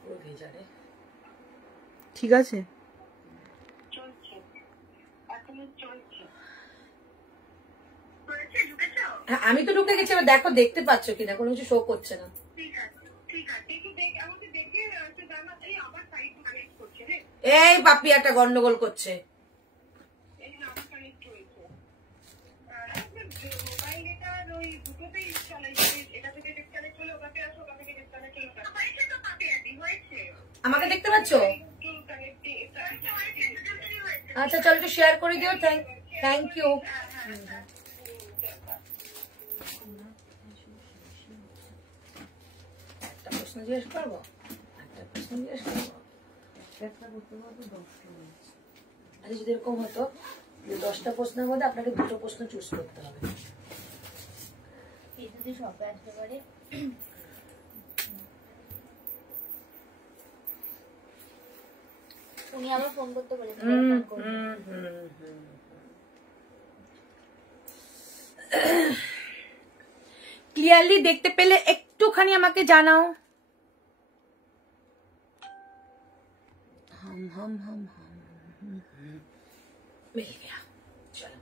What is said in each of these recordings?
পুরো ভেজা রে। ঠিক আছে, হ্যাঁ আমি তো ঢুকে গেছি, এবার দেখো দেখতে পাচ্ছ কিনা, কোনো কিছু শো করছে না। এই বাপি একটা গন্ডগোল করছে। আমাকে দেখতে পাচ্ছ? আচ্ছা চলো একটু শেয়ার করে দিও। Thank you. একটা প্রশ্ন জিজ্ঞেস করবো, একটা প্রশ্ন জিজ্ঞেস করবো। আচ্ছা যদি এরকম হতো 10টা প্রশ্নের মধ্যে আপনাকে 2টো প্রশ্ন চুজ করতে হবে, যদি শপে আসতে পারে। উনি আবার ফোন করতে পারে। ক্লিয়ারলি দেখতে পেলে একটুখানি আমাকে জানাও। হাম হাম হাম হাম মিল গয়া। চলো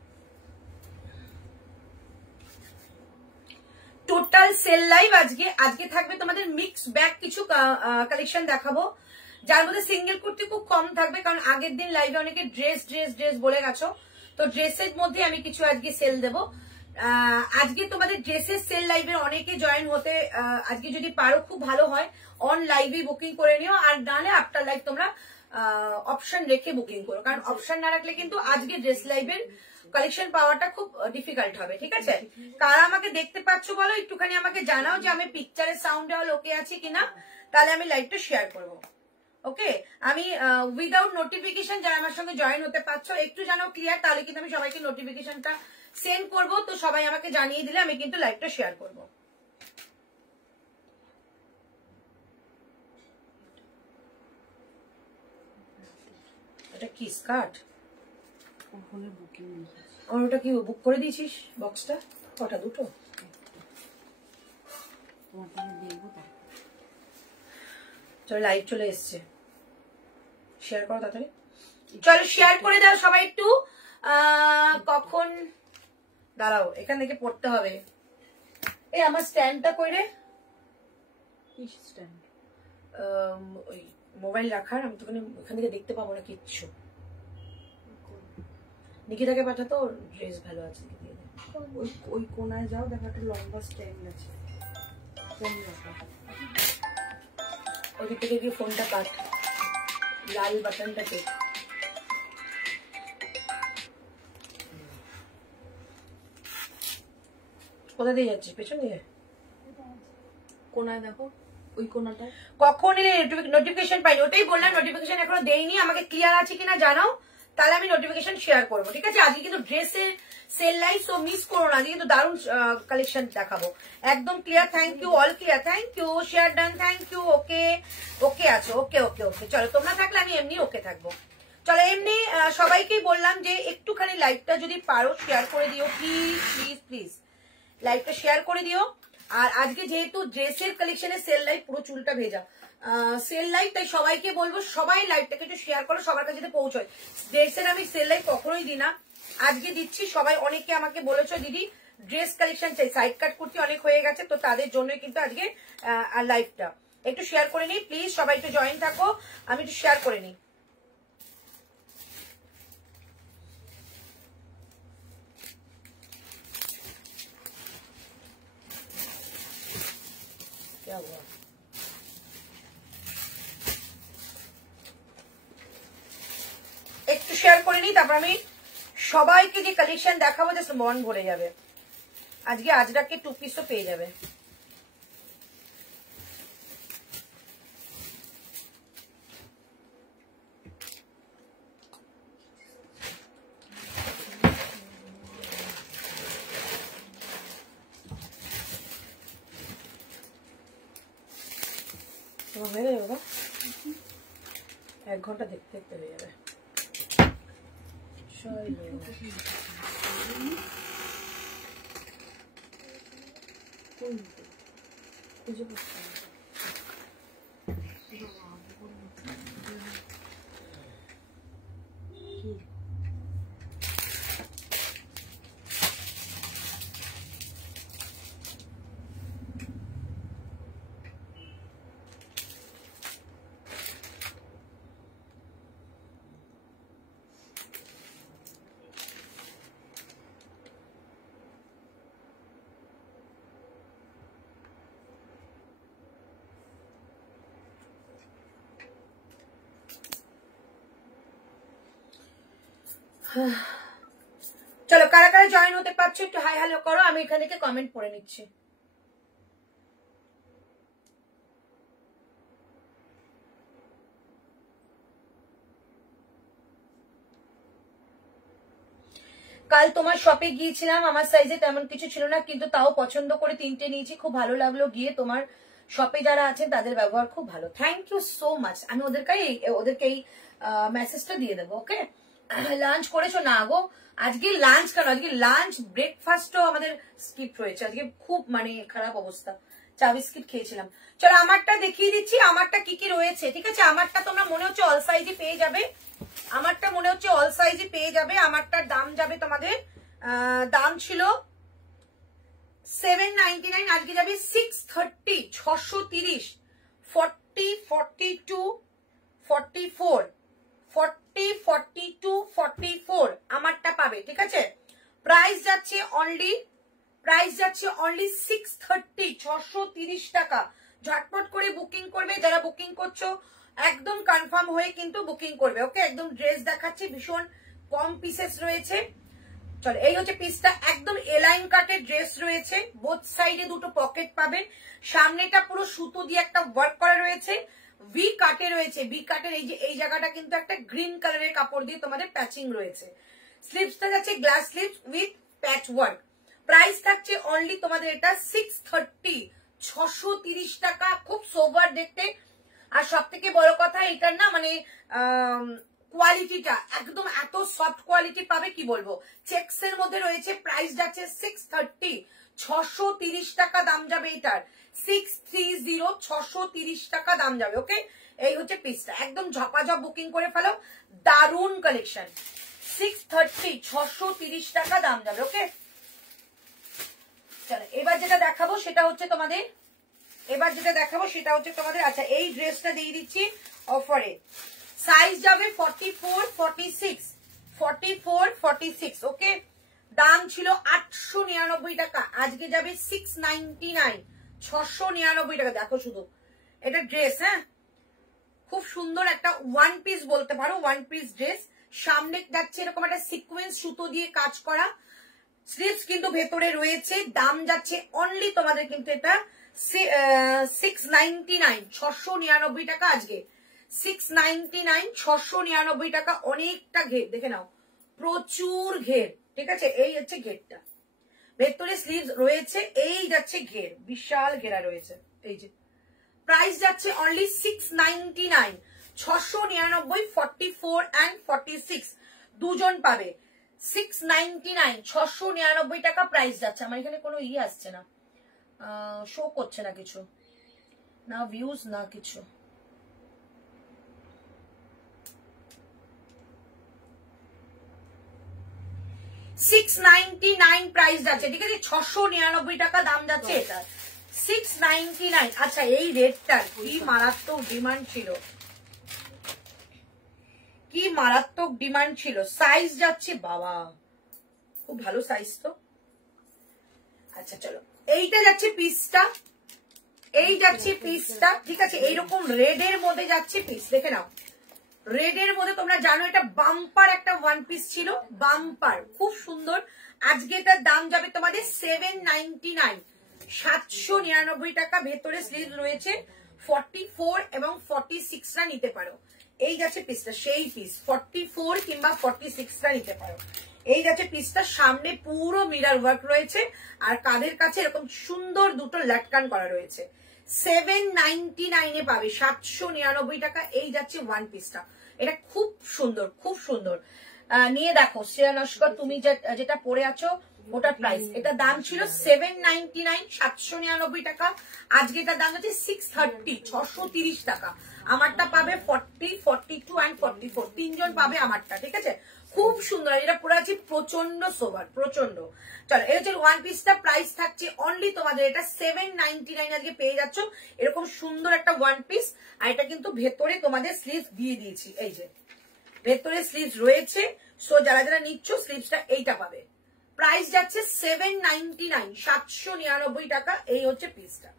টোটাল সেল লাইভ আজকে থাকবে তোমাদের মিক্স ব্যাগ কিছু কালেকশন দেখাবো, যার মধ্যে সিঙ্গেল কুর্তি খুব কম থাকবে, কারণ আগের দিন লাইভে অনেকে ড্রেস বলে গেছো, তো ড্রেসের মধ্যে আমি কিছু আজকে সেল দেবো। আজকে তোমাদের ড্রেসের সেল লাইভে অনেকে জয়েন হতে, আজকে যদি পারো খুব ভালো হয়, অন লাইভে বুকিং করে নিও, আর নাহলে আফটার লাইভ তোমরা অপশন রেখে বুকিং করো, কারণ অপশন না রাখলে কিন্তু আজকে ড্রেস লাইভের কালেকশন পাওয়াটা খুব ডিফিকাল্ট হবে। ঠিক আছে, কারা আমাকে দেখতে পাচ্ছ বলো, একটুখানি আমাকে জানাও যে আমি পিকচারের সাউন্ডে অল ওকে আছি কিনা, তাহলে আমি লাইভটা শেয়ার করবো। ওকে, আমি উইদাউট নোটিফিকেশন যারা আমার সঙ্গে জয়েন হতে পারছো একটু জানাও ক্লিয়ার, তাহলে কিন্তু আমি সবাইকে নোটিফিকেশনটা সেন্ড করবো, তো সবাই আমাকে জানিয়ে দিলে আমি কিন্তু লাইভটা শেয়ার করবো। এটা কি স্কার্ট? ওটা কি বুক করে দিয়েছিস বক্সটা? কটা? 2টো? চলো লাইভ চলে এসছে, শেয়ার করো তাড়াতাড়ি। চলো শেয়ার করে দাও সবাই একটু। কখন দাঁড়াও, এখান থেকে পড়তে হবে। এই আমার স্ট্যান্ডটা কই রে? ওই মোবাইল রাখার, আমি তো ওখান থেকে দেখতে পাবো না কিচ্ছু। নিকিতাকে পাঠাতো, ড্রেস ভালো আছে। ওই কোনায় যাও, দেখো একটা লম্বা স্ট্যান্ড আছে, ওই থেকে গিয়ে ফোনটা কাট, লাল বাটনটা টেপ। কোথা দিয়ে যাচ্ছিস? পেছন দিয়ে কোনায় দেখো, ওই কোনাটা। কখন নোটিফিকেশন পাইনি? ওটাই বললাম, নোটিফিকেশন এখনো দেইনি। আমাকে ক্লিয়ার আছে কিনা জানাও, তাহলে আমি নোটিফিকেশন শেয়ার করবো। ঠিক আছে, আজকে কিন্তু ড্রেসের সেল লাইভ, সো মিস করো না, আজকে কিন্তু দারুণ কালেকশন দেখাবো। একদম clear, thank you, all clear, thank you, share done, thank you. Okay okay আছো, ওকে ওকে ওকে। চলো তোমরা থাকলে আমি এমনি ওকে থাকবো। চলো এমনি সবাইকেই বললাম যে একটুখানি লাইভটা যদি পারো শেয়ার করে দিও, প্লিজ প্লিজ প্লিজ লাইভটা শেয়ার করে দিও। আর আজকে যেহেতু ড্রেসের কালেকশনের সেল লাইভ, পুরো চুলটা ভেজা সেল লাইভ, তাই সবাইকে বলবো সবাই লাইভটাকে একটু শেয়ার করো, সবার কাছে যাতে পৌঁছয়। ড্রেসের আমি সেল লাইভ কখনোই দিই না, আজকে দিচ্ছি। সবাই অনেকে আমাকে বলেছো দিদি ড্রেস কালেকশন চাই, সাইড কাট কুর্তি অনেক হয়ে গেছে, তো তাদের জন্যই কিন্তু আজকে লাইভটা। একটু শেয়ার করে নিই প্লিজ, সবাই একটু জয়েন থাকো, আমি একটু শেয়ার করে নিই। একটু শেয়ার করে নিই, তারপর আমি সবাইকে যে কালেকশন দেখাবো জাস্ট মন ভরে যাবে। আজকে আজরাকে 2 পিসও পেয়ে যাবে। হয়ে যাবে বাবা, 1 ঘন্টা দেখতে দেখতে হয়ে যাবে। খুঁজে চলো কারা কারা জয়েন হতে পারছো একটু হাই হ্যালো করো, আমি এখান থেকে কমেন্ট পড়ে নিচ্ছি। কাল তোমার শপে গিয়েছিলাম, আমার সাইজে তেমন কিছু ছিল না, কিন্তু তাও পছন্দ করে 3টে নিয়েছি, খুব ভালো লাগলো গিয়ে। তোমার শপে যারা আছেন তাদের ব্যবহার খুব ভালো, থ্যাংক ইউ সো মাচ। আমি ওদেরকে এই মেসেজটা দিয়ে দেবো। ওকে, লাঞ্চ করেছো না গো? আজকে লাঞ্চ কেন, আজকে লাঞ্চ ব্রেকফাস্টও আমাদের স্কিপ হয়েছে আজকে, খুব মানে খারাপ অবস্থা, চা বিস্কিট খেয়েছিলাম। চলো আমারটা দেখিয়ে দিচ্ছি, আমারটা কি কি রয়েছে। ঠিক আছে, আমারটা তোমরা মনে হচ্ছে অল সাইজে পেয়ে যাবে, আমারটা মনে হচ্ছে অল সাইজে পেয়ে যাবে। আমারটার দাম যাবে তোমাদের, দাম ছিল 799, আজকে যাবে 630, 630, 40, 42, 44, 40, 42, 44 আমারটা পাবে। ঠিক আছে, প্রাইস যাচ্ছে অনলি 630, 630 টাকা। ঝটপট করে বুকিং করবে, যারা বুকিং করছো একদম কনফার্ম হয়ে কিন্তু বুকিং করবে। ওকে, একদম ড্রেস দেখাচ্ছি, ভীষণ কম পিসেস রয়েছে। চলো, এই হচ্ছে পিসটা, একদম এলাইন কাটের ড্রেস রয়েছে, বোথ সাইডে দুটো পকেট পাবেন, সামনেটা পুরো সুতো দিয়ে একটা ওয়ার্ক করা রয়েছে, ভি কাটে রয়েছে। ভি কাটের এই জায়গাটা কিন্তু একটা গ্রিন কালারের কাপড় দিয়ে তোমাদের প্যাচিং রয়েছে। স্লিভসটা যাচ্ছে glass sleeves with patch work. Price থাকছে অনলি তোমাদের এটা 630, 630 টাকা। খুব সোবার দেখতে, আর সব থেকে বড় কথা এটার না মানে কোয়ালিটিটা একদম এত সফট কোয়ালিটি পাবে কি বলবো, চেকস এর মধ্যে রয়েছে। প্রাইস যাচ্ছে 630, 630 টাকা দাম যাবে এটার, 630, 630 টাকা দাম যাবে। ওকে, এই হচ্ছে পিসটা, একদম ঝপাঝপ বুকিং করে ফেলো, দারুন কালেকশন। 630, 630 টাকা দাম যাবে। ওকে, চলো এবার যেটা দেখাবো সেটা হচ্ছে তোমাদের, আচ্ছা এই ড্রেসটা দিয়ে দিচ্ছি অফারে, সাইজ যাবে 44, 46, 44, 46। ওকে, দাম ছিল 899 টাকা, আজকে যাবে 699, 699 টাকা। দেখো শুধু এটা ড্রেস, হ্যাঁ খুব সুন্দর একটা ওয়ান পিস বলতে পারো, ওয়ান পিস ড্রেস। সামনে যাচ্ছে এরকম একটা সিকোয়েন্স সুতো দিয়ে কাজ করা, স্লিভস কিন্তু ভেতরে রয়েছে। দাম যাচ্ছে অনলি তোমাদের কিন্তু এটা 699, 699 টাকা আজকে, 699, 699 টাকা। অনেকটা ঘের দেখে নাও, প্রচুর ঘের। ঠিক আছে, এই হচ্ছে ঘেরটা, ভেতরে স্লিভস রয়েছে, এই যাচ্ছে ঘের, বিশাল ঘেরা রয়েছে। এই যে প্রাইস যাচ্ছে অনলি 699, 699, 44 and 46 দুজন পাবে। 699, 699 টাকা প্রাইস যাচ্ছে। আমার এখানে কোনো আসছে না, শো করছে না কিছু, না ভিউজ না কিছু। $699 প্রাইস যাচ্ছে। ঠিক আছে, 699 টাকা দাম যাচ্ছে এটা, 699। আচ্ছা, এই রেটটার কি মারাত্মক ডিমান্ড ছিল, কি মারাত্মক ডিমান্ড ছিল। সাইজ যাচ্ছে বাবা, খুব ভালো সাইজ তো। আচ্ছা চলো, এইটা যাচ্ছে পিসটা, এই যাচ্ছে পিসটা। ঠিক আছে, এইরকম রেড এর মধ্যে যাচ্ছে পিস, দেখে নাও রেড এর মধ্যে। তোমরা জানো এটা বাম্পার একটা ওয়ান পিস ছিল, বাম্পার, খুব সুন্দর। আজকে এটার দাম যাবে তোমাদের 799, 799 টাকা। ভেতরে স্লিভ রয়েছে, 44 এবং 46টা নিতে পারো। এই যাচ্ছে পিসটা, সেই পিস 44 কিংবা 46টা নিতে পারো। এই যাচ্ছে পিসটা, সামনে পুরো মিরর ওয়ার্ক রয়েছে, আর কাঁধের কাছে এরকম সুন্দর দুটো লাটকান করা রয়েছে। 799 পাবে, 799 টাকা। এই যাচ্ছে ওয়ান পিসটা, এটা খুব সুন্দর, খুব সুন্দর। নিয়ে দেখো শ্রেয়া নস্কর, তুমি যেটা পরে আছো ওটার প্রাইস, এটা দাম ছিল 799, 799 টাকা। আজকে এটার দাম হচ্ছে 630, 630 টাকা। আমারটা পাবে 40, 42 and 44, তিনজন পাবে আমারটা। ঠিক আছে, খুব সুন্দর, এটা পরে আছি, প্রচন্ড সোবার, প্রচন্ড। চলো, এই হচ্ছে ওয়ান পিসটা, প্রাইস থাকছে অনলি তোমাদের এটা 799, আজকে পেয়ে যাচ্ছ এরকম সুন্দর একটা ওয়ান পিস। আর এটা কিন্তু ভেতরে তোমাদের স্লিভ দিয়ে দিয়েছি, এই যে ভেতরে স্লিভস রয়েছে। সো যারা যারা নিচ্ছ স্লিভসটা এইটা পাবে। প্রাইস যাচ্ছে 799, 799 টাকা। এই হচ্ছে পিসটা,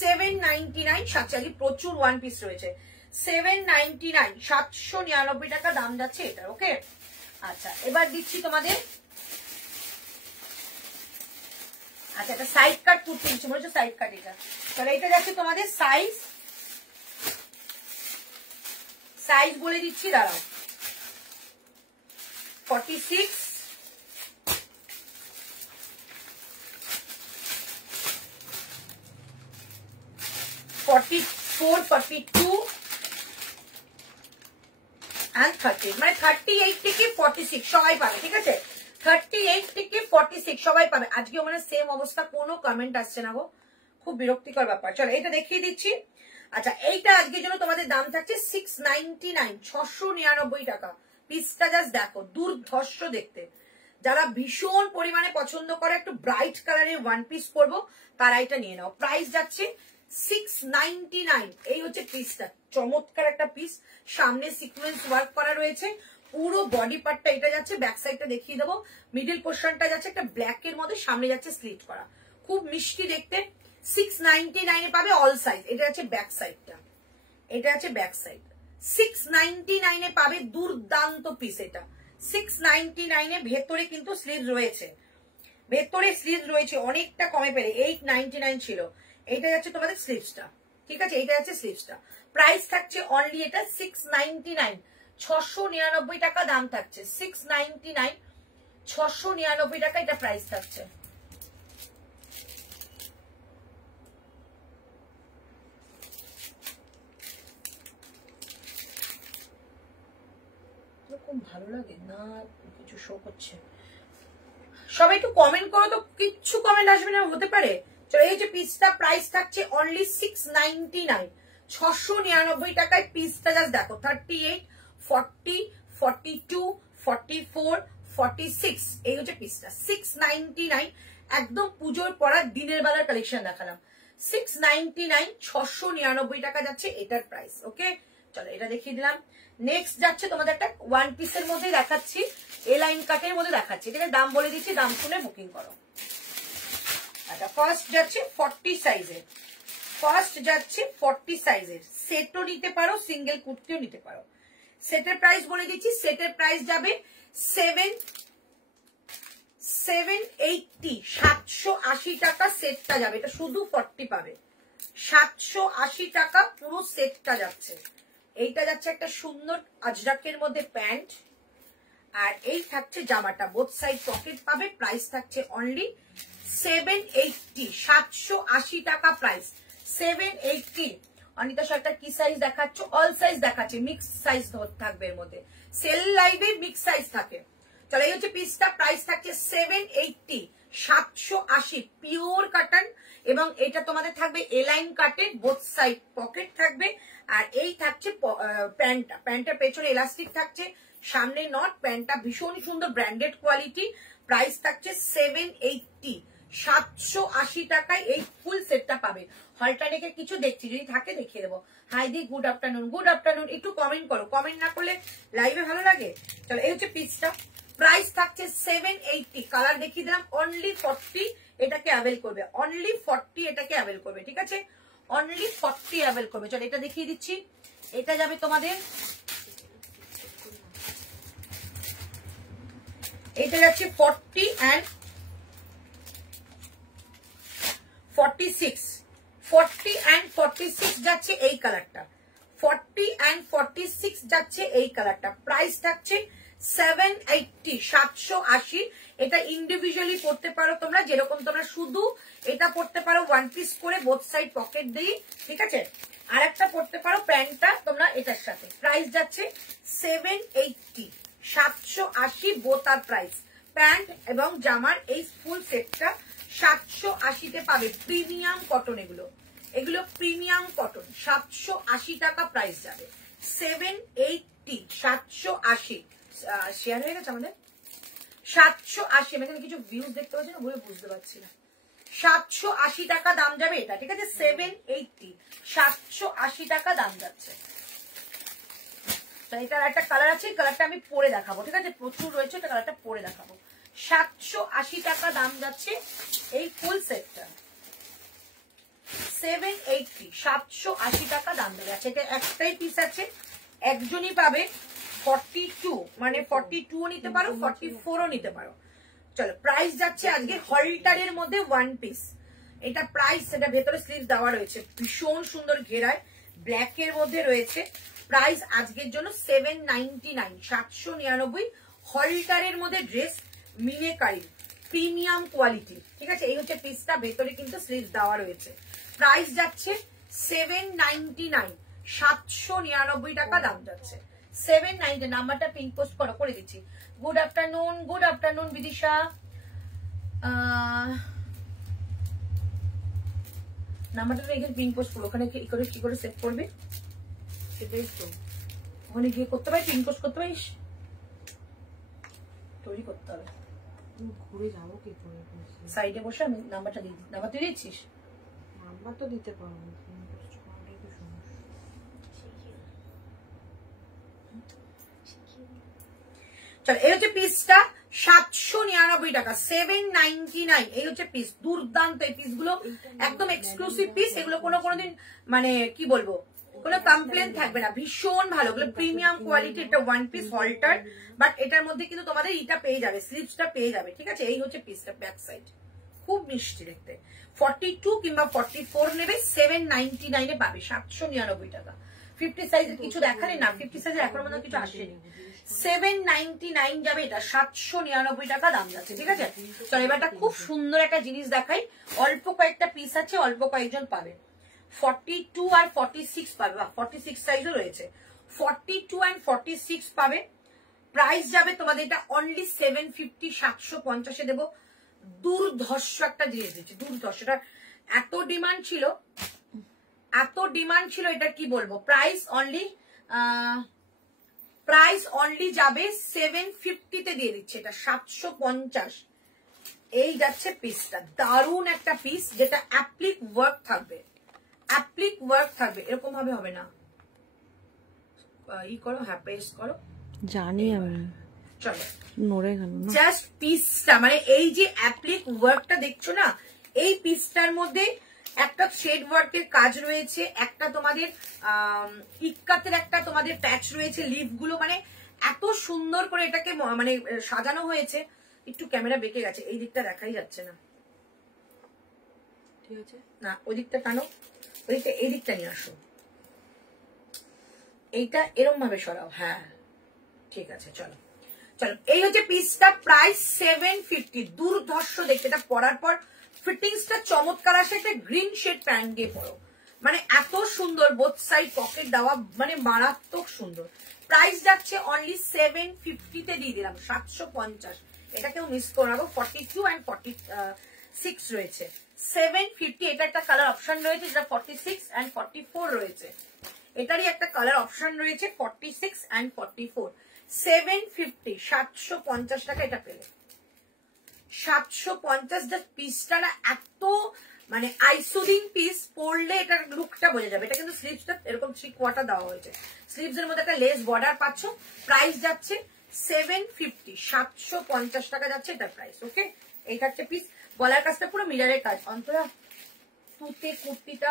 799, 700। প্রচুর ওয়ান পিস রয়েছে, 799, 799 টাকা দাম যাচ্ছে এটা। ওকে, আচ্ছা এবার দিচ্ছি তোমাদের, আচ্ছা এটা সাইড কাট কুর্তি দিচ্ছি, মনে হচ্ছে সাইড কাট এটা। তাহলে এটা যাচ্ছে তোমাদের সাইজ বলে দিচ্ছি, দাঁড়াও, 46, 44, 42 and 30, মানে 38 থেকে 46 সবাই পাবে, ঠিক আছে? 38 থেকে 46 সবাই পাবে। আজকেও মানে সেম অবস্থা, কোনো কমেন্ট আসছে না গো, খুব বিরক্তিকর ব্যাপার। চলো এটা দেখিয়ে দিচ্ছি। আচ্ছা এইটা আজকের জন্য তোমাদের দাম থাকছে 699, 699 টাকা পিসটা। জাস্ট দেখো, দুর্ধর্ষ দেখতে। যারা ভীষণ পরিমাণে পছন্দ করে একটু ব্রাইট কালারের ওয়ান পিস পরবো, তারা এটা নিয়ে নাও। প্রাইস যাচ্ছে 699। এই হচ্ছে পিসটা, চমৎকার একটা পিস, সামনে সিকোয়েন্স ওয়ার্ক করা রয়েছে, পুরো বডি পার্টটা এটা যাচ্ছে। ব্যাক সাইডটা দেখিয়ে দেবো, মিডল পোর্শনটা যাচ্ছে একটা ব্ল্যাক এর মধ্যে, সামনে যাচ্ছে স্লিট করা, খুব মিষ্টি দেখতে। 699 এ পাবে অল সাইজ। এটা আছে ব্যাক সাইডটা, এটা আছে ব্যাক সাইড। 699 এ পাবে, দুর্দান্ত পিস এটা। 699 এ ভেতরে কিন্তু স্লিভ রয়েছে, ভেতরে স্লিভ রয়েছে, অনেকটা কমে পেলে 899 ছিল। এইটা যাচ্ছে তোমাদের স্লিভসটা, ঠিক আছে? এইটা যাচ্ছে স্লিভসটা। প্রাইস থাকছে অনলি এটা 699, 699 টাকা দাম থাকছে। 699, 699 টাকা এটা প্রাইস থাকছে। খুব ভালো লাগে না, কিছু শো করছে। সবাই একটু কমেন্ট করো তো, কিচ্ছু কমেন্ট আসবে না হতে পারে। চলো এই যে পিসটা প্রাইস থাকছে অনলি 699, 699 টাকায় পিসটা। জাস্ট দেখো, 38, 40, 42, 44, 46, এই হচ্ছে পিসটা। 699, একদম পুজোর পড়ার দিনের বেলার কালেকশন দেখালাম। 699, 699 টাকা যাচ্ছে এটার প্রাইস। ওকে চলো এটা দেখিয়ে দিলাম। নেক্সট যাচ্ছে তোমাদের একটা ওয়ান পিসের মধ্যে দেখাচ্ছি, এ লাইন কাটের মধ্যে দেখাচ্ছি, ঠিক আছে? দাম বলে দিচ্ছি, দাম শুনে বুকিং করো। আচ্ছা ফার্স্ট যাচ্ছে 40 সাইজের, ফার্স্ট যাচ্ছে 40 সাইজের। সেটও নিতে পারো, সিঙ্গেল কুর্তিও নিতে পারো। সেটের প্রাইস বলে দিচ্ছি, সেটের প্রাইস যাবে 780, 780 টাকা সেটটা যাবে। এটা শুধু 40 পাবে, 780 টাকা পুরো সেটটা যাচ্ছে। এইটা যাচ্ছে একটা সুন্দর আজরাকের মধ্যে প্যান্ট, আর এই থাকছে জামাটা, বোথ সাইড পকেট পাবে। প্রাইস থাকছে অনলি 780, 780 টাকা প্রাইস, 780। অনিতা শার্টটা কি সাইজ দেখাচ্ছ? অল সাইজ দেখাচ্ছে, মিক্স সাইজ থাকবে এর মধ্যে। সেল লাইভে মিক্স সাইজ থাকে। চলো এই হচ্ছে পিসটা, প্রাইস থাকছে 780, 780 পিওর কটন। এবং এটা তোমাদের থাকবে এলাইন কাটের, বোথ সাইড পকেট থাকবে। আর এই থাকছে প্যান্টটা, প্যান্টের পেছনে এলাস্টিক থাকছে, সামনে নট। প্যান্টটা ভীষণ সুন্দর, ব্র্যান্ডেড কোয়ালিটি। প্রাইস থাকছে 780, 780 টাকায় এই ফুল সেটটা পাবে। হলটানেকে কিছু দেখছি, যদি থাকে দেখিয়ে দেবো। হাইদি গুড আফটারনুন, গুড আফটারনুন। একটু কমেন্ট করো, কমেন্ট না করলে লাইভে ভালো লাগে। চলো এই হচ্ছে পিসটা, প্রাইস থাকছে 780। কালার দেখিয়ে দিলাম, অনলি 40 এটাকে অ্যাভেল করবে, অনলি 40 এটাকে অ্যাভেল করবে, ঠিক আছে? অনলি 40 অ্যাভেল করবে। চলো এটা দেখিয়ে দিচ্ছি, এটা যাবে তোমাদের, এটা যাচ্ছে 40 and 46, 40 and 46 যাচ্ছে এই কালারটা, 40 and 46 যাচ্ছে এই কালারটা। প্রাইস থাকছে 780, 780। এটা ইন্ডিভিজুয়ালি পড়তে পারো তোমরা, যেরকম তোমরা শুধু এটা পড়তে পারো ওয়ান পিস করে বোথ সাইড পকেট দিয়ে, ঠিক আছে? আর একটা পড়তে পারো প্যান্টটা তোমরা এটার সাথে। প্রাইস যাচ্ছে 780, 780 বোথ আর প্রাইস। প্যান্ট এবং জামার এই ফুল সেটটা 780 পাবে। প্রিমিয়াম কটন, এগুলো এগুলো প্রিমিয়াম কটন। 780 টাকা প্রাইস যাবে, 780, 780। শেয়ার হয়ে গেছে আমাদের 780। আমি এখানে কিছু ভিউজ দেখতে পাচ্ছি না, বলে বুঝতে পারছি না। 780 টাকা দাম যাবে এটা, ঠিক আছে? 780, 780 টাকা দাম যাচ্ছে। এটার একটা কালার আছে, কালারটা আমি পরে দেখাবো, ঠিক আছে? প্রচুর রয়েছে, এটা কালারটা পরে দেখাবো। 780 টাকা দাম যাচ্ছে এই ফুল সেটটা, 780, 780 টাকা দাম যাবে। আচ্ছা এটা একটাই পিস আছে, একজনই পাবে। 42 মানে 42 নিতে পারো, 44ও নিতে পারো। চলো প্রাইস যাচ্ছে আজকে হলটারের মধ্যে ওয়ান পিস। এটা প্রাইস, এটা ভেতরে স্লিভ দেওয়া রয়েছে, ভীষণ সুন্দর ঘেরায়, ব্ল্যাক এর মধ্যে রয়েছে। প্রাইস আজকের জন্য 799, 799। হলটারের মধ্যে ড্রেস, মিনেকারি, প্রিমিয়াম কোয়ালিটি, ঠিক আছে। এই হচ্ছে পিসটা, ভেতরে কিন্তু স্লিভ দেওয়া রয়েছে। প্রাইস যাচ্ছে 799, 799 টাকা দাম যাচ্ছে। 790 নাম্বারটা পিন পোস্ট করে দিচ্ছি। Good afternoon, good afternoon Bidisha. নাম্বারটা এখানে পিন পোস্ট করো, ওখানে কি করে সেভ করবে সেটাই তো, ওখানে গিয়ে করতে পারি, পিন পোস্ট করতে পারিস, তৈরি করতে হবে। ঘুরে যাবো কি করে? সাইডে বসে আমি নাম্বারটা দিয়ে দিই। নাম্বার তুই দিচ্ছিস? নাম্বার তো দিতে পারবো না, চল এই হচ্ছে পিসটা, 799 টাকা, 799। এই হচ্ছে পিস, দুর্দান্ত এই পিস গুলো, একদম এক্সক্লুসিভ পিস। এগুলো কোনোদিন মানে কি বলবো, কোনো কমপ্লেন থাকবে না, ভীষণ ভালো, এগুলো প্রিমিয়াম কোয়ালিটি। এটা ওয়ান পিস হলটার, বাট এটার মধ্যে কিন্তু তোমাদের ইটা পেয়ে যাবে, স্লিভসটা পেয়ে যাবে, ঠিক আছে। এই হচ্ছে পিসটা, ব্যাক সাইড খুব মিষ্টি দেখতে। 42 কিংবা 44 নেবে, 799 পাবে, 799 টাকা। 50 সাইজের কিছু দেখালে না, 50 সাইজের এখনো মনে কিছু আসেনি। 799 যাবে, এটা 799 টাকা দাম যাচ্ছে, ঠিক আছে। চলো এবারটা খুব সুন্দর একটা জিনিস দেখাই, অল্প কয়েকটা পিস আছে, অল্প কয়েকজন পাবে। 42 আর 46 পাবে, বা 46 সাইজও রয়েছে, 42 and 46 পাবে। প্রাইস যাবে তোমাদের এটা অনলি 750, 750 দেবো। দুর্ধর্ষ একটা জিনিস দিচ্ছি, দুর্ধর্ষ। এটা এত ডিমান্ড ছিল, এত ডিমান্ড ছিল, এটা কি বলবো। প্রাইস অনলি যাবে 750 তে দিয়ে দিচ্ছে, এটা 750। এই যাচ্ছে পিসটা, দারুণ একটা পিস, যেটা অ্যাপ্লিক ওয়ার্ক থাকবে, অ্যাপ্লিক ওয়ার্ক থাকবে, এরকম ভাবে হবে না। ই করো, হ্যাঁ পেস্ট করো, জানি আমি। চলো নড়ে গেল না, জাস্ট পিসটা, মানে এই যে অ্যাপ্লিক ওয়ার্কটা দেখছো না, এই পিসটার মধ্যে একটা শেড ওয়ার্কের কাজ রয়েছে, একটা তোমাদের ইক্কাতের একটা তোমাদের প্যাচ রয়েছে, লিফ গুলো মানে এত সুন্দর করে এটাকে মানে সাজানো হয়েছে। একটু ক্যামেরা বেঁকে গেছে, এই দিকটা দেখাই যাচ্ছে না, ঠিক আছে না ওই দিকটা টানো, ওই দিকটা, এই দিকটা নিয়ে আসো, এইটা এরম ভাবে সরাও, হ্যাঁ ঠিক আছে। চলো চলো এই হচ্ছে পিসটা, প্রাইস 750, দুর্ধর্ষ দেখতে। এটা পরার পর ফিটিংসটা চমৎকার আসে, একটা গ্রিন শেড প্যান্ট দিয়ে পরো, মানে এত সুন্দর, বোথ সাইড পকেট দেওয়া, মানে মারাত্মক সুন্দর। প্রাইস যাচ্ছে অনলি 750 তে দিয়ে দিলাম, 750। এটা কেউ মিস করো না, 42 and 46 রয়েছে, 750। এটা একটা কালার অপশন রয়েছে, যেটা 46 and 44 রয়েছে, এটারই একটা কালার অপশন রয়েছে 46 and 44। 750, 750 টাকা এটা পেলে, 750। জাস্ট পিসটা না এত মানে আইসুদিং পিস, পরলে এটার লুকটা বোঝা যাবে। এটা কিন্তু স্লিভসটা এরকম 3/4 দেওয়া হয়েছে, স্লিভস এর মধ্যে একটা লেস বর্ডার পাচ্ছ। প্রাইস যাচ্ছে 750, 750 টাকা যাচ্ছে এটার প্রাইস। ওকে, এইটা হচ্ছে পিস। গলার কাজটা পুরো মিরারের কাজ। অন্তরা তুতে কুর্তিটা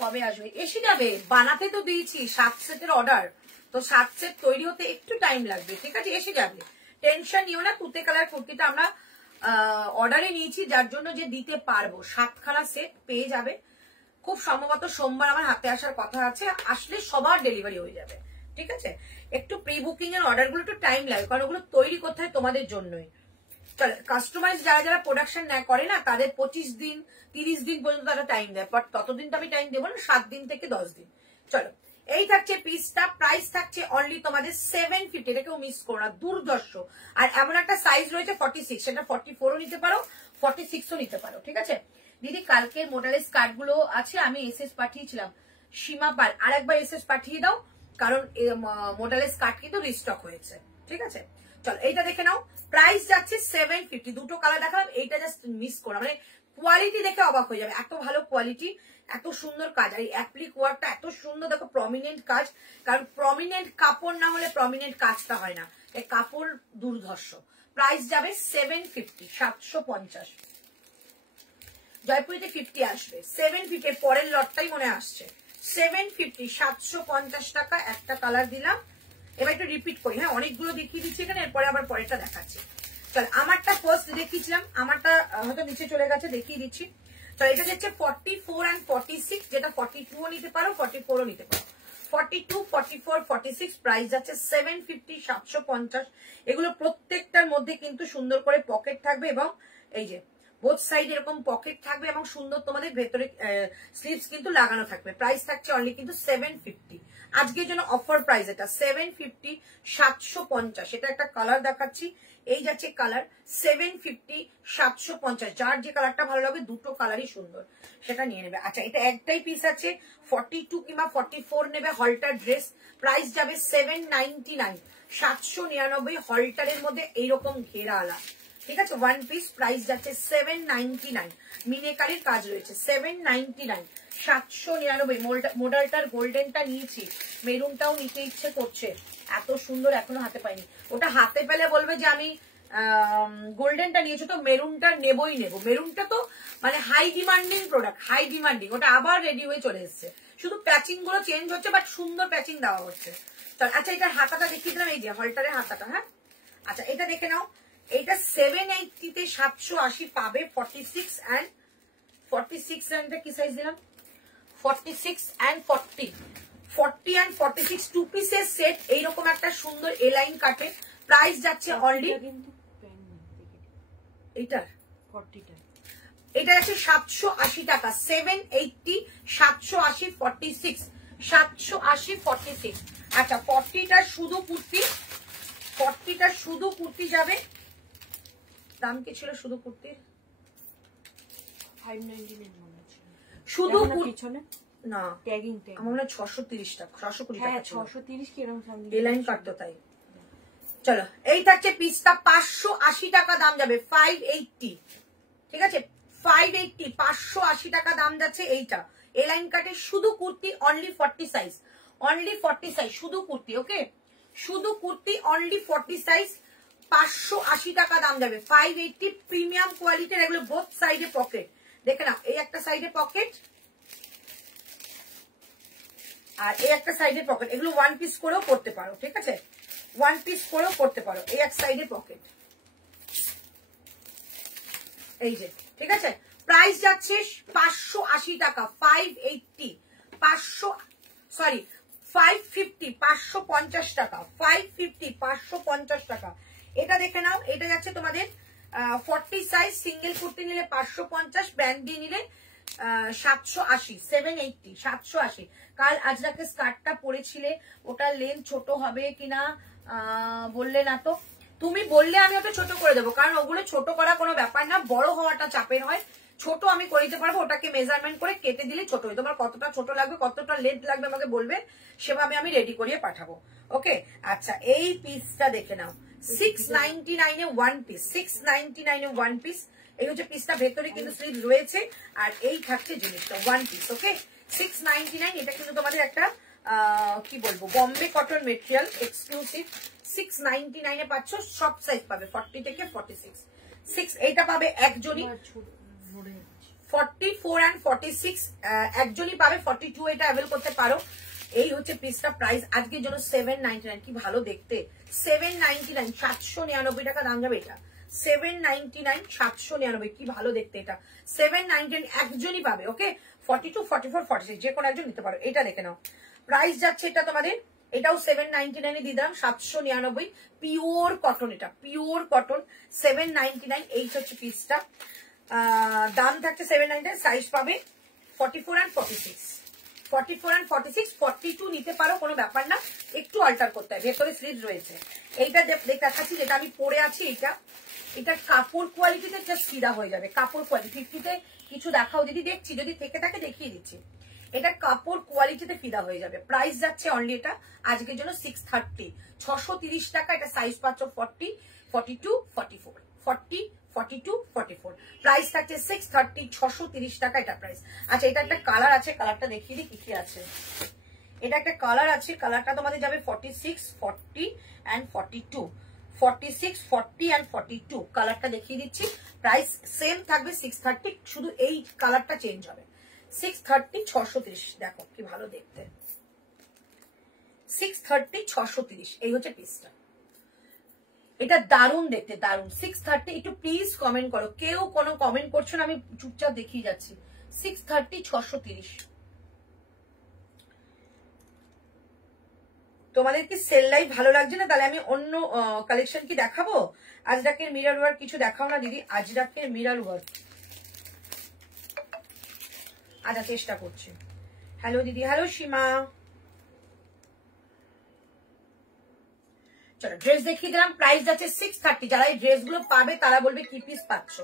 কবে আসবে? এসে যাবে, বানাতে তো দিয়েছি 7 সেটের অর্ডার, তো 7 সেট তৈরি হতে একটু টাইম লাগবে, ঠিক আছে, এসে যাবে, টেনশন নিও না। তুতে কালার কুর্তিটা আমরা অর্ডারে নিয়েছি, যার জন্য যে দিতে পারবো। 7খানা সেট পেয়ে যাবে, খুব সম্ভবত সোমবার আমার হাতে আসার কথা আছে, আসলে সবার ডেলিভারি হয়ে যাবে, ঠিক আছে। একটু প্রি বুকিং এর অর্ডার গুলো একটু টাইম লাগে, কারণ ওগুলো তৈরি করতে হয় তোমাদের জন্যই। কাস্টমাইজ যারা প্রোডাকশন করে না, তাদের 25 দিন 30 দিন পর্যন্ত তারা টাইম দেয়, বাট ততদিন তো আমি টাইম দেবো না, 7 দিন থেকে 10 দিন। চলো এই থাকছে পিসটা, প্রাইস থাকছে অনলি তোমাদের 750। এটা কেউ মিস করো না, দুর্ধর্ষ। আর এমন একটা সাইজ রয়েছে 46, সেটা 44ও নিতে পারো, 46ও নিতে পারো, ঠিক আছে। দিদি কালকের মোডালের স্কার্ট গুলো আছে, আমি এসএস পাঠিয়েছিলাম, সীমা পাল, আর একবার এসএস পাঠিয়ে দাও, কারণ মোডালের স্কার্ট কিন্তু রিস্টক হয়েছে, ঠিক আছে। চলো এইটা দেখে নাও, প্রাইস যাচ্ছে 750। দুটো কালার দেখালাম, এইটা জাস্ট মিস করা, মানে কোয়ালিটি দেখে অবাক হয়ে যাবে, এত ভালো কোয়ালিটি, এত সুন্দর কাজ। আর এই অ্যাপ্লিক ওয়ার্কটা এত সুন্দর, দেখো প্রমিনেন্ট কাজ, কারণ প্রমিনেন্ট কাপড় না হলে প্রমিনেন্ট কাজটা হয় না, এই কাপড় দুর্ধর্ষ। প্রাইস যাবে 750, 750। জয়পুরিতে 50 আসবে, 750 পরের লটটাই মনে আসছে। 750, 750 টাকা। একটা কালার দিলাম, এবার একটু রিপিট করি, হ্যাঁ অনেকগুলো দেখিয়ে দিচ্ছি এখানে, এরপরে আবার পরেরটা দেখাচ্ছি। চল আমারটা ফার্স্ট দেখিয়েছিলাম, আমারটা হয়তো নিচে চলে গেছে, দেখিয়ে দিচ্ছি। চল এটা হচ্ছে 44 and 46, যেটা 42ও নিতে পারো, 44ও নিতে পারো। 42, 44, 46 প্রাইস যাচ্ছে 750, 750। এগুলো প্রত্যেকটার মধ্যে কিন্তু সুন্দর করে পকেট থাকবে এবং এই যে বোথ সাইড এরকম পকেট থাকবে এবং সুন্দর তোমাদের ভেতরে স্লিভস কিন্তু লাগানো থাকবে। প্রাইস থাকছে অনলি কিন্তু 750। আজকের জন্য অফার প্রাইস এটা 750, 750। এটা একটা কালার দেখাচ্ছি, এই যাচ্ছে কালার 750, 750। যার যে কালারটা ভালো লাগবে, দুটো কালারই সুন্দর, সেটা নিয়ে নেবে। আচ্ছা এটা একটাই পিস আছে, 42 কিংবা 44 নেবে হলটার ড্রেস, প্রাইস যাবে 799, 799। হলটারের মধ্যে এইরকম ঘেরা আলা, ঠিক আছে, ওয়ান পিস, প্রাইস যাচ্ছে 799। মিনেকারির কাজ রয়েছে 799, 799। মডেলটার গোল্ডেনটা নিয়েছি, মেরুনটাও নিতে ইচ্ছে করছে, এত সুন্দর এখনো হাতে পাইনি। ওটা হাতে পেলে বলবে যে আমি গোল্ডেনটা নিয়েছি, তো মেরুনটা নেবই নেবো। মেরুনটা তো মানে high demanding product, high demanding, ওটা আবার রেডি হয়ে চলে এসছে, শুধু প্যাচিং গুলো চেঞ্জ হচ্ছে, বাট সুন্দর প্যাচিং দেওয়া হচ্ছে। চল আচ্ছা এটার হাতাটা দেখিয়ে দিলাম, এই যে হলটারের হাতাটা, হ্যাঁ আচ্ছা এটা দেখে নাও। এইটা 780 780 পাবে, 46 and 46 and কি সাইজ দিলাম, 46 and 40, 40 and 46 টু পিসের সেট, এইরকম একটা সুন্দর এ লাইন কাটে। প্রাইস যাচ্ছে অলরেডি কিন্তু এইটার 40টা, এটা আছে 780 টাকা, 780, 780, 46, 780, 46। আচ্ছা 40টা শুধু কুর্তি, 40টা শুধু কুর্তি যাবে, দাম কি ছিল শুধু কুর্তির? 599 মনে হচ্ছে শুধু পিছনে না, ট্যাগিং আমার মনে হয় 630 টাকা, 620 টাকা, হ্যাঁ 630 কি এরকম সামনে এই লাইন কাটতো তাই। চলো এই থাকছে পিসটা 580 টাকা দাম যাবে, 580, ঠিক আছে 580, 580 টাকা দাম যাচ্ছে এইটা। এই লাইন কাটে শুধু kurti, only 40 size, only 40 size, শুধু কুর্তি, ওকে শুধু কুর্তি, অনলি 40 সাইজ, 580 টাকা দাম যাবে, 580। প্রিমিয়াম কোয়ালিটির এগুলো, বোথ সাইডে পকেট, দেখে নাও, এই একটা সাইডে পকেট আর এই একটা সাইডে পকেট, এগুলো ওয়ান পিস করেও করতে পারো, ঠিক আছে ওয়ান পিস করেও করতে পারো। এই এক সাইডে পকেট, এই যে, ঠিক আছে। প্রাইস যাচ্ছে 580 টাকা, 580, 550, 550 টাকা, 550, 550 টাকা। এটা দেখে নাও, এটা যাচ্ছে তোমাদের 40 সাইজ, সিঙ্গেল কুর্তি নিলে 550, ব্যান্ড দিয়ে নিলে 780, 780, 780। কাল আজরাকে স্কার্টটা পরেছিলে, ওটার লেন্থ ছোট হবে কিনা বললে না তো, তুমি বললে আমি ওটা ছোট করে দেবো, কারণ ওগুলো ছোট করা কোনো ব্যাপার না, বড় হওয়াটা চাপের হয়, ছোট আমি করে দিতে পারবো, ওটাকে মেজারমেন্ট করে কেটে দিলে ছোট হয়। তোমার কতটা ছোট লাগবে, কতটা লেন্থ লাগবে আমাকে বলবে, সেভাবে আমি রেডি করিয়ে পাঠাবো, ওকে। আচ্ছা এই পিসটা দেখে নাও, 699 এ ওয়ান পিস, 699 এ ওয়ান পিস। এই হচ্ছে পিসটা, ভেতরে কিন্তু স্লিভ রয়েছে, আর এই থাকছে জিনিসটা ওয়ান পিস, ওকে 699। এটা কিন্তু তোমাদের একটা কি বলবো, বম্বে কটন মেটেরিয়াল, এক্সক্লুসিভ, 699 এ পাচ্ছ, সব সাইজ পাবে, 40 থেকে 46, 6 এইটা পাবে একজনই, 44 and 46 একজনই পাবে, 42 এটা অ্যাভেল করতে পারো। এই হচ্ছে পিসটা, প্রাইস আজকের জন্য 799, কি ভালো দেখতে, 799, 799 টাকা দাম যাবে এটা, 799, 799, কি ভালো দেখতে এটা, 799 একজনই পাবে, ওকে 42, 44, 46 যে কোনো একজন নিতে পারো। এটা দেখে নাও, প্রাইস যাচ্ছে এটা তোমাদের, এটাও 799 এ দিয়ে দিলাম, 799, পিওর কটন, এটা পিওর কটন, 799। এই হচ্ছে পিসটা, দাম থাকছে 799, সাইজ পাবে 44 and 46, 44 and 46, 42 নিতে পারো, কোনো ব্যাপার না, একটু অল্টার করতে হয়, ভেতরে স্লিভ রয়েছে। এইটা দেখাচ্ছি যেটা আমি পরে আছি, এটা কাপড় কোয়ালিটিতে জাস্ট ফিদা হয়ে যাবে, কাপড় কোয়ালিটি। 50তে কিছু দেখাও দিদি, দেখছি যদি থেকে থাকে দেখিয়ে দিচ্ছি, এটা কাপড় কোয়ালিটিতে ফিদা হয়ে যাবে। প্রাইস যাচ্ছে অনলি এটা আজকের জন্য 630, 630 টাকা। এটা সাইজ পাচ্ছ 40, 42, 44, 40, 42, 44। প্রাইস থাকছে 630, 630 টাকা এটা প্রাইস। আচ্ছা এটা একটা কালার আছে, কালারটা দেখিয়ে দিই কি কি আছে। এটা একটা কালার আছে, কালারটা তোমাদের যাবে 46, 40 and 42, 46, 40 and 42। কালারটা দেখিয়ে দিচ্ছি, প্রাইস সেম থাকবে 630, শুধু এই কালারটা চেঞ্জ হবে। 630, 630, দেখো কি ভালো দেখতে, 630 630 এই হচ্ছে পিসটা। এটা দারুণ দেখতে, দারুণ। 630 একটু প্লিজ কমেন্ট করো, কেউ কোনো কমেন্ট করছো না, আমি চুপচাপ দেখিয়ে যাচ্ছি। 630 630। তোমাদের কি সেল লাইভ ভালো লাগছে না? তাহলে আমি অন্য কালেকশন কি দেখাবো? আজরাকের মিরর ওয়ার্ক কিছু দেখাও না দিদি, আজরাকের মিরর ওয়ার্ক। আচ্ছা চেষ্টা করছি। হ্যালো দিদি, হ্যালো সীমা। চলো ড্রেস দেখিয়ে দিলাম, প্রাইস যাচ্ছে 630। যারা এই ড্রেসগুলো পাবে তারা বলবে কি পিস পাচ্ছ,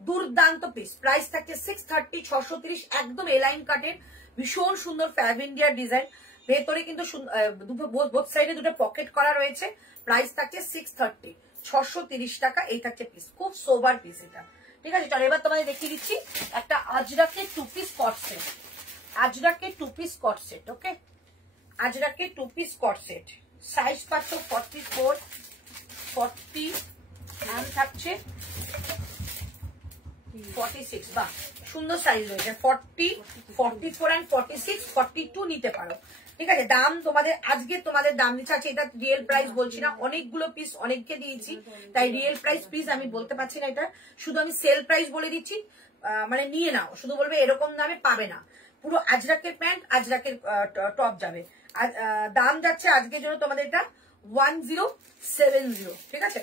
দুর্দান্ত পিস। প্রাইস থাকছে 630 630, একদম এলাইন কাটের, ভীষণ সুন্দর ফ্যাব ইন্ডিয়ার ডিজাইন। ভেতরে কিন্তু বোথ সাইডে দুটো পকেট করা রয়েছে। প্রাইস থাকছে 630 630 টাকা। এই থাকছে পিস, খুব সোবার পিস এটা, ঠিক আছে। চলো এবার তোমাদের দেখিয়ে দিচ্ছি একটা আজরাকের 2 পিস কট সেট। আজরাকের 2 পিস কট সেট, ওকে। আজরাকের 2 পিস কট সেট, সাইজ পাচ্ছ 44 40 এন্ড থাকছে 46। বাহ, সুন্দর সাইজ রয়েছে। 40 44 এন্ড 46 42 নিতে পারো, ঠিক আছে। দাম তোমাদের আজকে তোমাদের দাম দিচ্ছে আছে, এটা রিয়েল প্রাইস বলছি না, অনেকগুলো পিস অনেককে দিয়েছি, তাই রিয়েল প্রাইস প্লিজ আমি বলতে পারছি না। এটা শুধু আমি সেল প্রাইস বলে দিচ্ছি, মানে নিয়ে নাও, শুধু বলবে এরকম দামে পাবে না। পুরো আজরাকের প্যান্ট, আজরাকের টপ যাবে। দাম যাচ্ছে আজকের জন্য তোমাদের এটা 1070, ঠিক আছে।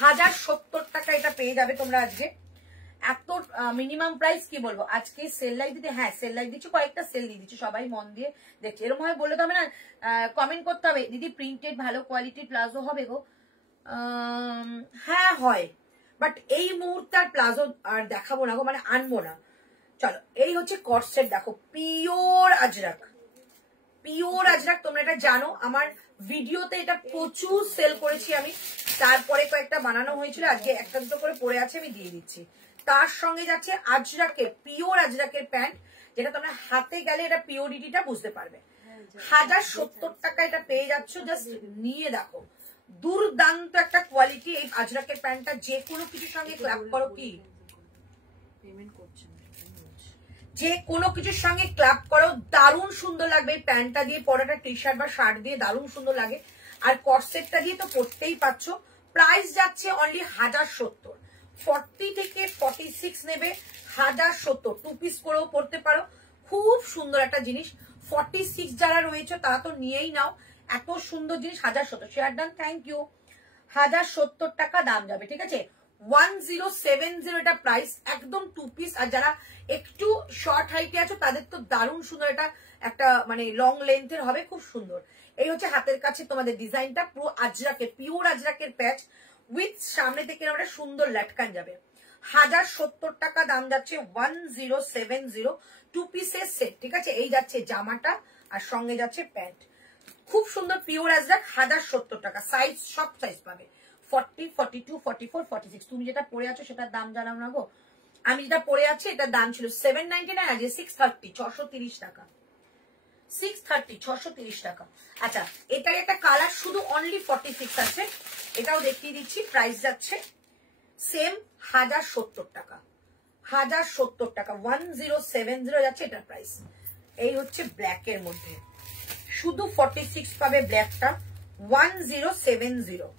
1070 টাকা এটা পেয়ে যাবে তোমরা আজকে। এত মিনিমাম প্রাইস কি বলবো আজকে সেল লাইভ দিতে। হ্যাঁ সেল লাইভ দিচ্ছি, কয়েকটা সেল দিয়ে দিচ্ছি, সবাই মন দিয়ে দেখছে। এরকম ভাবে বলে তো হবে না, কমেন্ট করতে হবে দিদি প্রিন্টেড ভালো কোয়ালিটির প্লাজো হবে গো। হ্যাঁ হয়, বাট এই মুহূর্তে আর প্লাজো আর দেখাবো না গো, মানে আনবো না। চলো এই হচ্ছে কট সেট, দেখো পিওর আজরাক, পিওর আজরাক। তোমরা এটা জানো, আমার ভিডিওতে এটা প্রচুর সেল করেছি আমি, তারপরে কয়েকটা বানানো হয়েছিল, আজকে একটা দুটো করে পড়ে আছে, আমি দিয়ে দিচ্ছি। তার সঙ্গে যাচ্ছে আজরাকের, পিওর আজরাকের প্যান্ট, যেটা তোমরা হাতে গেলে এটা পিওরিটিটা বুঝতে পারবে। 1070 টাকা এটা পেয়ে যাচ্ছ, জাস্ট নিয়ে দেখো, দুর্দান্ত একটা কোয়ালিটি। এই আজরাকের প্যান্টটা যে কোনো কিছুর সঙ্গে ক্ল্যাপ করো, কি পেমেন্ট করছে না, যে কোনো কিছুর সঙ্গে ক্ল্যাপ করো, দারুণ সুন্দর লাগবে। এই প্যান্টটা দিয়ে পরাটা টি শার্ট বা শার্ট দিয়ে দারুণ সুন্দর লাগে, আর কটসেটটা দিয়ে তো পরতেই পাচ্ছ। প্রাইস যাচ্ছে অনলি 1070। 40 থেকে 46 নেবে, 1070। 2 পিস করেও পরতে পারো, খুব সুন্দর একটা জিনিস। 46 যারা রয়েছে তারা তো নিয়েই নাও, এত সুন্দর জিনিস। 1070 শেয়ার ডান, থ্যাংক ইউ। 1070 টাকা দাম যাবে, ঠিক আছে। 1070 এটা প্রাইস, একদম 2 পিস। আর যারা একটু শর্ট হাইটে আছো তাদের তো দারুণ সুন্দর, এটা একটা মানে লং লেন্থের হবে, খুব সুন্দর। এই হচ্ছে হাতের কাছে তোমাদের ডিজাইনটা, পুরো আজরাকের, পিওর আজরাকের প্যাচ উইথ সামনে থেকে একটা সুন্দর লাটকান যাবে। 1070 টাকা দাম যাচ্ছে, 1070। 2 পিসের সেট, ঠিক আছে। এই যাচ্ছে জামাটা আর সঙ্গে যাচ্ছে প্যান্ট, খুব সুন্দর পিওর আজরাক। 1070 টাকা। সাইজ সব সাইজ পাবে, 40 42 44 46। তুমি যেটা পরে আছো সেটার দাম জানাও না গো, আমি যেটা পরে আছি এটার দাম ছিল 799, আজকে 630 630 টাকা। 630 630 টাকা। আচ্ছা এটার একটা কালার শুধু অনলি 46 আছে, এটাও দেখিয়ে দিচ্ছি। প্রাইস যাচ্ছে সেম 1070 টাকা। 1070 টাকা, 1070 যাচ্ছে এটার প্রাইস। এই হচ্ছে ব্ল্যাক এর মধ্যে, শুধু 46 পাবে ব্ল্যাকটা, 1070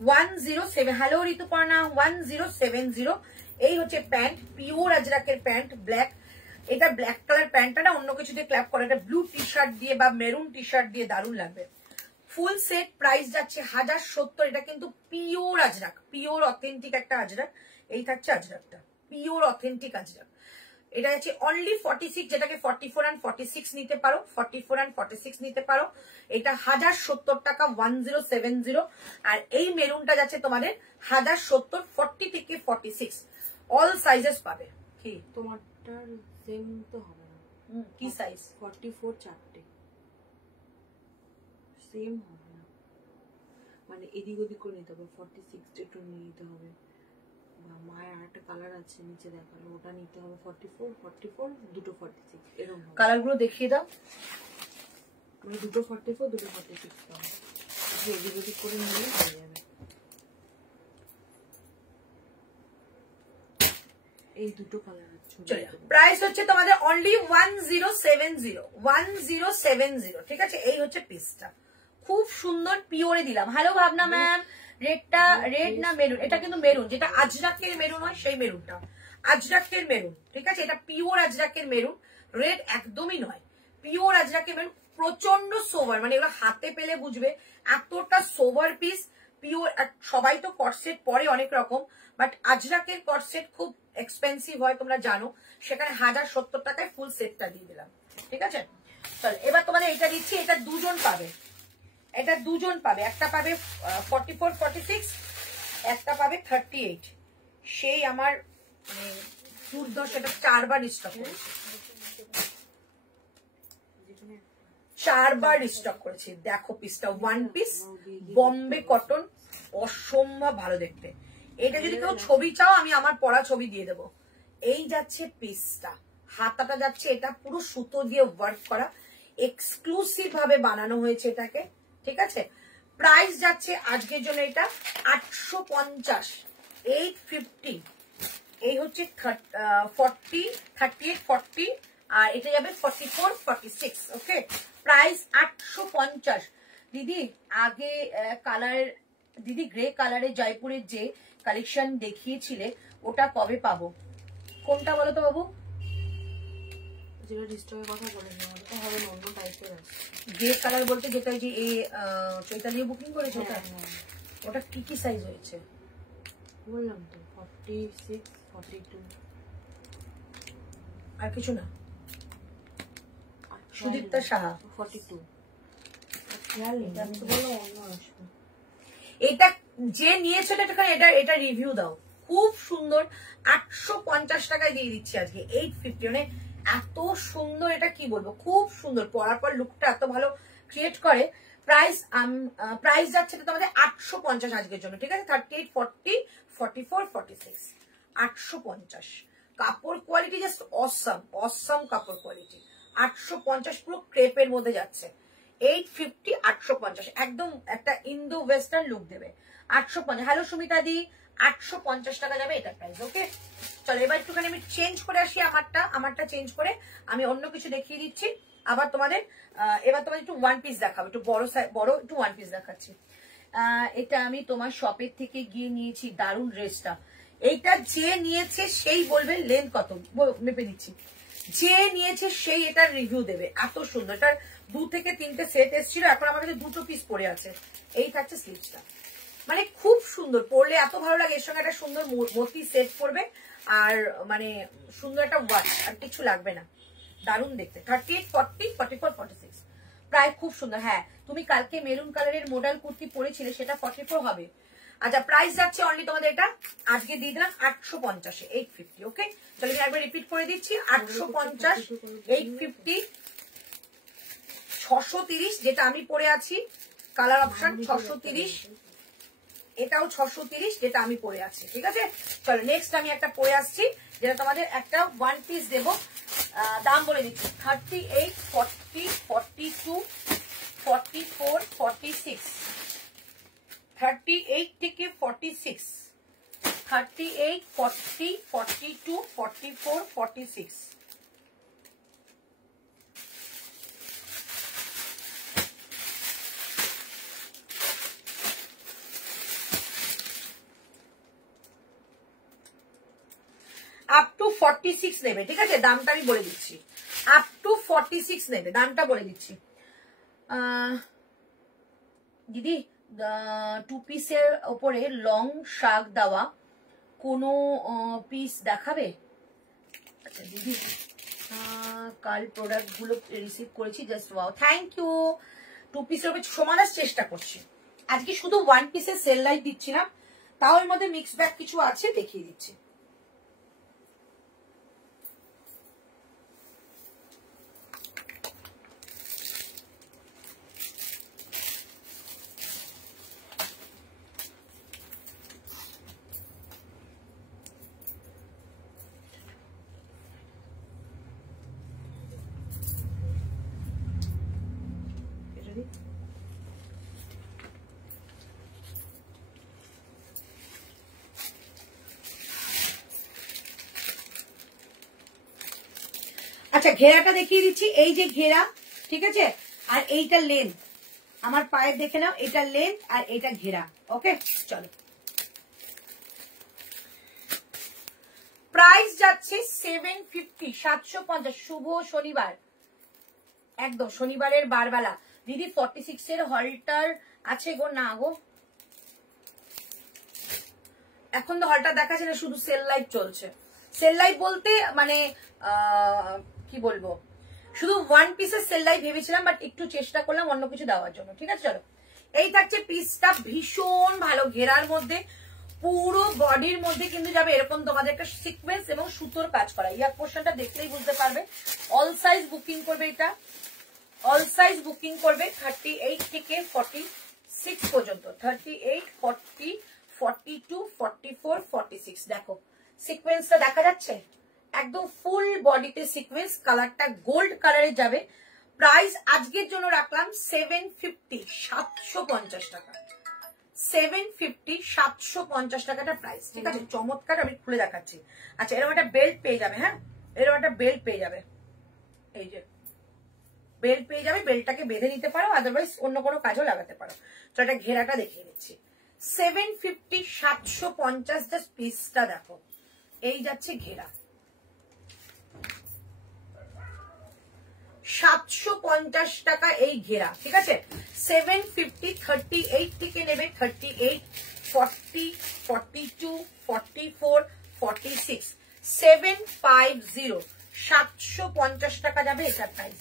107। হ্যালো ঋতুপর্ণা, 1070। এই হচ্ছে প্যান্ট, পিওর আজরাকের প্যান্ট, ব্ল্যাক। এটা ব্ল্যাক কালার প্যান্টটা না অন্য কিছু দিয়ে ক্ল্যাপ করে, এটা ব্লু টি শার্ট দিয়ে বা মেরুন টি শার্ট দিয়ে দারুণ লাগবে। ফুল সেট প্রাইস যাচ্ছে 1070। এটা কিন্তু পিওর আজরাক, পিওর অথেন্টিক একটা আজরাক। এই থাকছে আজরাকটা, পিওর অথেন্টিক আজরাক। এটা হচ্ছে অনলি 46, যেটাকে 44 and 46 নিতে পারো, 44 and 46 নিতে পারো। এটা 1070 টাকা, 1070। আর এই মেরুনটা যাচ্ছে তোমাদের 1070, 40 থেকে 46 অল সাইজেস পাবে। কি তোমারটার সেম তো হবে না, কি সাইজ? 44 চারটে সেম হবে না, মানে এদিক ওদিক করে নিতে হবে। 46 একটু নিয়ে নিতে হবে, বা মায়ের আর একটা কালার আছে নিচে দেখালো, ওটা নিতে হবে। 44 44 দুটো 46 এরকম কালার গুলো দেখিয়ে দাও, মানে দুটো 44 দুটো 46 পাবে, এদিক ওদিক করে নিলে হয়ে যাবে। এই দুটো কালার আছে। প্রাইস হচ্ছে তোমাদের অনলি 1070 ঠিক আছে। এই হচ্ছে পিসটা, খুব সুন্দর পিওরে দিলাম। হ্যালো ভাবনা ম্যাম, রেডটা রেড না মেরুন? এটা কিন্তু মেরুন, যেটা আজরাকের মেরুন হয় সেই মেরুনটা, আজরাকের মেরুন, ঠিক আছে। এটা পিওর আজরাকের মেরুন, রেড একদমই নয়, পিওর আজরাকের মেরুন। প্রচন্ড সোভার, মানে এগুলো হাতে পেলে বুঝবে এতটা সোভার পিস, পিওর। সবাই তো কটসেট পরে অনেক রকম, বাট আজরাকের কটসেট খুব এক্সপেন্সিভ হয় তোমরা জানো, সেখানে 1070 টাকায় ফুল সেটটা দিয়ে দিলাম, ঠিক আছে। চল এবার তোমাদের এটা দিচ্ছি, এটা দুজন পাবে, এটা দুজন পাবে, একটা পাবে 44 46, একটা পাবে 38। সেই আমার দুর্দশা, এটা 4 বার স্টক করেছি, 4 বার স্টক করেছি। দেখো পিসটা, ওয়ান পিস বম্বে কটন, অসম্ভব ভালো দেখতে। এটা যদি কেউ ছবি চাও আমি আমার পড়া ছবি দিয়ে দেবো। এই যাচ্ছে পিসটা, হাতাটা যাচ্ছে, এটা পুরো সুতো দিয়ে ওয়ার্ক করা, এক্সক্লুসিভ ভাবে বানানো হয়েছে এটাকে, ঠিক আছে। প্রাইস যাচ্ছে আজকের জন্য এটা 850, 850। এই হচ্ছে 40, 38, 40, আর এটা যাবে 44, 46, ওকে। প্রাইস 850। দিদি আগে কালার, দিদি গ্রে কালারের জয়পুরের যে কালেকশন দেখিয়েছিলে ওটা কবে পাবো? কোনটা বলো তো বাবু? যেটা ডিস্টার্বের কথা বলেনি, ওটা হবে অন্য টাইপের আছে। গ্রে কালার বলতে যেটা যে এই চৈতালি বুকিং করেছে ওটা? ওটা কি কি সাইজ হয়েছে বললাম তো, 46, 42। আর কিছু না? সুদীপ্তা সাহা 42। এটা যে নিয়েছে এটা রিভিউ দাও, খুব সুন্দর। 850 টাকায় দিয়ে দিচ্ছি আজকে, 850, মানে এত সুন্দর, এটা কি বলবো, খুব সুন্দর। পরার পর লুকটা এত ভালো ক্রিয়েট করে। প্রাইস যাচ্ছে তোমাদের 850 আজকের জন্য, ঠিক আছে। 38, 40, 44, 46, 850। কাপড় কোয়ালিটি জাস্ট অসাম, অসাম কাপড় কোয়ালিটি। 850 পুরো ক্রেপের মধ্যে যাচ্ছে। 850, 850, একদম একটা ইন্দো ওয়েস্টার্ন লুক দেবে। 850। হ্যালো সুমিতা দি, 850 টাকা যাবে এটা প্রাইস, ওকে। চলো এবার একটুখানি আমি চেঞ্জ করে আসি, আমারটা চেঞ্জ করে আমি অন্য কিছু দেখিয়ে দিচ্ছি। আবার তোমাদের এবার তোমাদের একটু ওয়ান পিস দেখাবো, একটু বড় একটু ওয়ান পিস দেখাচ্ছি। এটা আমি তোমার শপের থেকে গিয়ে নিয়েছি, দারুণ ড্রেসটা। এইটা যে নিয়েছে সেই বলবে লেন্থ কত, মেপে দিচ্ছি। যে নিয়েছে সেই এটার রিভিউ দেবে, এত সুন্দর। এটার 2 থেকে 3টে সেট এসেছিল, এখন আমার কাছে 2টো পিস পড়ে আছে। এই থাকছে স্লিভসটা, মানে খুব সুন্দর, পরলে এত ভালো লাগে। এর সঙ্গে একটা সুন্দর মতি সেট করবে, আর মানে সুন্দর একটা ওয়াচ, আর কিছু লাগবে না, দারুণ দেখতে। 38, 40, 44, 46, প্রায় খুব সুন্দর। হ্যাঁ তুমি কালকে মেরুন কালারের মডেল কুর্তি পরেছিলে, সেটা 44 হবে। আচ্ছা প্রাইস যাচ্ছে অনলি তোমাদের এটা আজকে দিয়ে দিলাম 850, 850, ওকে। চলো একবার রিপিট করে দিচ্ছি, 850, 850, 630 যেটা আমি পরে আছি, কালার অপশন 630, এটাও 630 যেটা আমি পরে আছি, ঠিক আছে। চলো নেক্সট আমি একটা পরে আসছি, যেটা তোমাদের একটা ওয়ান পিস দেবো। দাম বলে দিচ্ছি, 38, 40, 42, 44, 46, 38 থেকে 46, 38, 40, 42, 44, 46। আপ টু 46 নেবে, ঠিক আছে। দামটা আমি বলে দিচ্ছি, আপ টু 46 নেবে, দামটা বলে দিচ্ছি। দিদি 2 পিসের ওপরে লং শাক দেওয়া কোনো পিস দেখাবে? আচ্ছা দিদি কাল প্রোডাক্ট গুলো রিসিভ করেছি, জাস্ট ওয়াও, থ্যাংক ইউ। 2 পিসের উপরে সমানার চেষ্টা করছি আজকে, শুধু 1 পিসের সেল লাইট দিচ্ছি না, তাও এর মধ্যে মিক্স ব্যাগ কিছু আছে, দেখিয়ে দিচ্ছি। আচ্ছা ঘেরাটা দেখিয়ে দিচ্ছি, এই যে ঘেরা, ঠিক আছে, আর এইটা লেন্থ, আমার পায়ের দেখে নাও, এটা লেন্থ আর এটা ঘেরা। ওকে চলো, প্রাইস যাচ্ছে 750, 750। শুভ শনিবার, একদম শনিবারের বারবেলা। দিদি 46 এর হলটার আছে গো? না গো, এখন তো হলটার দেখাচ্ছে না, শুধু সেল লাইভ চলছে। সেল লাইভ বলতে মানে কি বলবো, শুধু ওয়ান পিসের সেল লাইভ ভেবেছিলাম, বাট একটু চেষ্টা করলাম অন্য কিছু দেওয়ার জন্য। ঠিক আছে চলো, এই থাকছে পিসটা, ভীষণ ভালো ঘেরার মধ্যে, পুরো বডির মধ্যে কিন্তু যাবে এরকম তোমাদের একটা সিকোয়েন্স এবং সুতোর কাজ করা। ইয়ার পোর্শনটা দেখলেই বুঝতে পারবে। অল সাইজ বুকিং করবে, এটা অল সাইজ বুকিং করবে 38 থেকে 46 পর্যন্ত, 38, 40, 42, 44, 46। দেখো সিকোয়েন্সটা দেখা যাচ্ছে, একদম ফুল বডিতে সিকোয়েন্স, কালারটা গোল্ড কালারে যাবে। প্রাইস আজকের জন্য রাখলাম 750, 750 টাকা। 750, 750 টাকাটা প্রাইস। ঠিক আছে, চমৎকার, আমি খুলে দেখাচ্ছি। আচ্ছা এরকম একটা বেল্ট পেয়ে যাবে, হ্যাঁ এরকম একটা বেল্ট পেয়ে যাবে, এই যে বেল্ট পেয়ে যাবে, বেল্টটাকে বেঁধে নিতে পারো, আদারওয়াইজ অন্য কোনো কাজও লাগাতে পারো। তো এটা ঘেরাটা দেখিয়ে দিচ্ছি, 750, 750 জাস্ট পিসটা দেখো, এই যাচ্ছে ঘেরা, 750 টাকা এই ঘেরা। ঠিক আছে, 750, 38 থেকে নেবে, 38, 40, 42, 44, 46, 750, 750 টাকা যাবে এটা প্রাইস।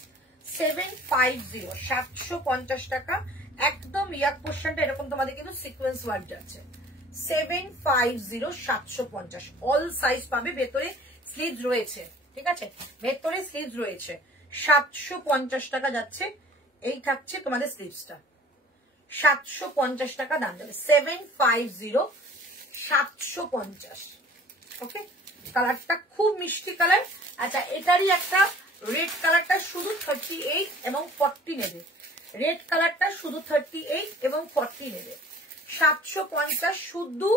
750, 750 টাকা, একদম ইয়াক পোর্শনটা এরকম তোমাদের কিন্তু সিকোয়েন্স ওয়ার্ক যাচ্ছে। 750, 750 অল সাইজ পাবে, ভেতরে স্লিভস রয়েছে। ঠিক আছে, ভেতরে স্লিভস রয়েছে। 750 টাকা যাচ্ছে, এই থাকছে তোমাদের স্লিভসটা, 750 টাকা দাম যাবে। 750, 750। ওকে, কালারটা খুব মিষ্টি কালার। আচ্ছা এটারই একটা রেড কালারটা শুধু 38 এবং 40 নেবে, রেড কালারটা শুধু 38 এবং 40 নেবে। 750 শুধু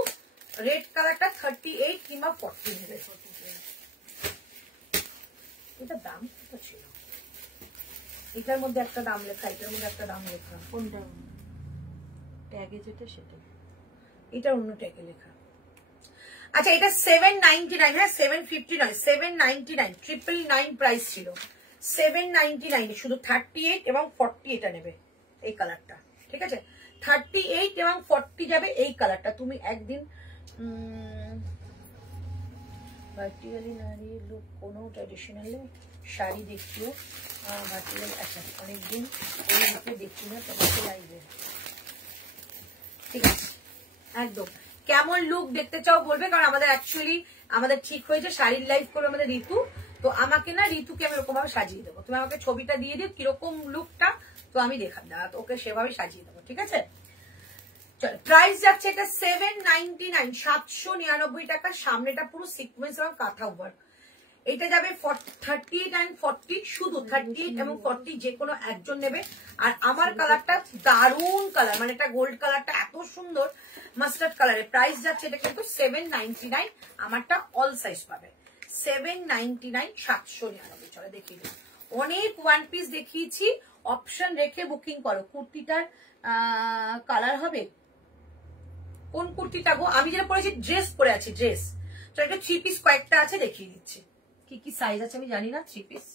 রেড কালারটা 38 কিংবা 40 নেবে। এটা দাম কত ছিল? এটার মধ্যে একটা দাম লেখা, এটার মধ্যে একটা দাম লেখা, কোনটা ট্যাগে যেটা সেটা, এটা অন্য ট্যাগে লেখা। আচ্ছা এটা 799, হ্যাঁ 750 নয়, 799, 999 প্রাইস ছিল, 799 শুধু 38 এবং 40 এটা নেবে, এই কালারটা। ঠিক আছে, 38 এবং 40 যাবে এই কালারটা। তুমি একদিন ভার্টিক্যালি নারী লুক কোনো ট্র্যাডিশনাল শাড়ি দেখিও, ভার্টিক্যাল, আচ্ছা অনেকদিন এই লুকে দেখি না তোমাকে লাইভে। ঠিক আছে, একদম কেমন লুক দেখতে চাও বলবে, কারণ আমাদের অ্যাকচুয়ালি আমাদের ঠিক হয়েছে শাড়ির লাইভ করবে আমাদের ঋতু, তো আমাকে না ঋতুকে আমি এরকম ভাবে সাজিয়ে দেবো। তুমি আমাকে ছবিটা দিয়ে দিও কিরকম লুকটা, তো আমি দেখাবো, ওকে সেভাবে সাজিয়ে দেবো। ঠিক আছে চলো, প্রাইস যাচ্ছে এটা 799, 799 টাকা। সামনেটা পুরো সিকোয়েন্স এবং কাঁথা ওয়ার্ক। এটা যাবে 38 and 40, শুধু 38 এবং 40 যে কোনো একজন নেবে। আর আমার কালারটা দারুন কালার, মানে এটা গোল্ড কালারটা এত সুন্দর মাস্টার্ড কালারের। প্রাইস যাচ্ছে এটা কিন্তু 799, আমারটা অল সাইজ পাবে 799, 799। চলো দেখিয়ে দিই, অনেক ওয়ান পিস দেখিয়েছি, অপশন রেখে বুকিং করো। কুর্তিটার কালার হবে কোন কুর্তিটা গো? আমি যেটা পরেছি ড্রেস পরে আছি, ড্রেস। তো এটা 3 পিস কয়েকটা আছে, দেখিয়ে দিচ্ছি কি কি সাইজ আছে আমি জানি না। 3 পিস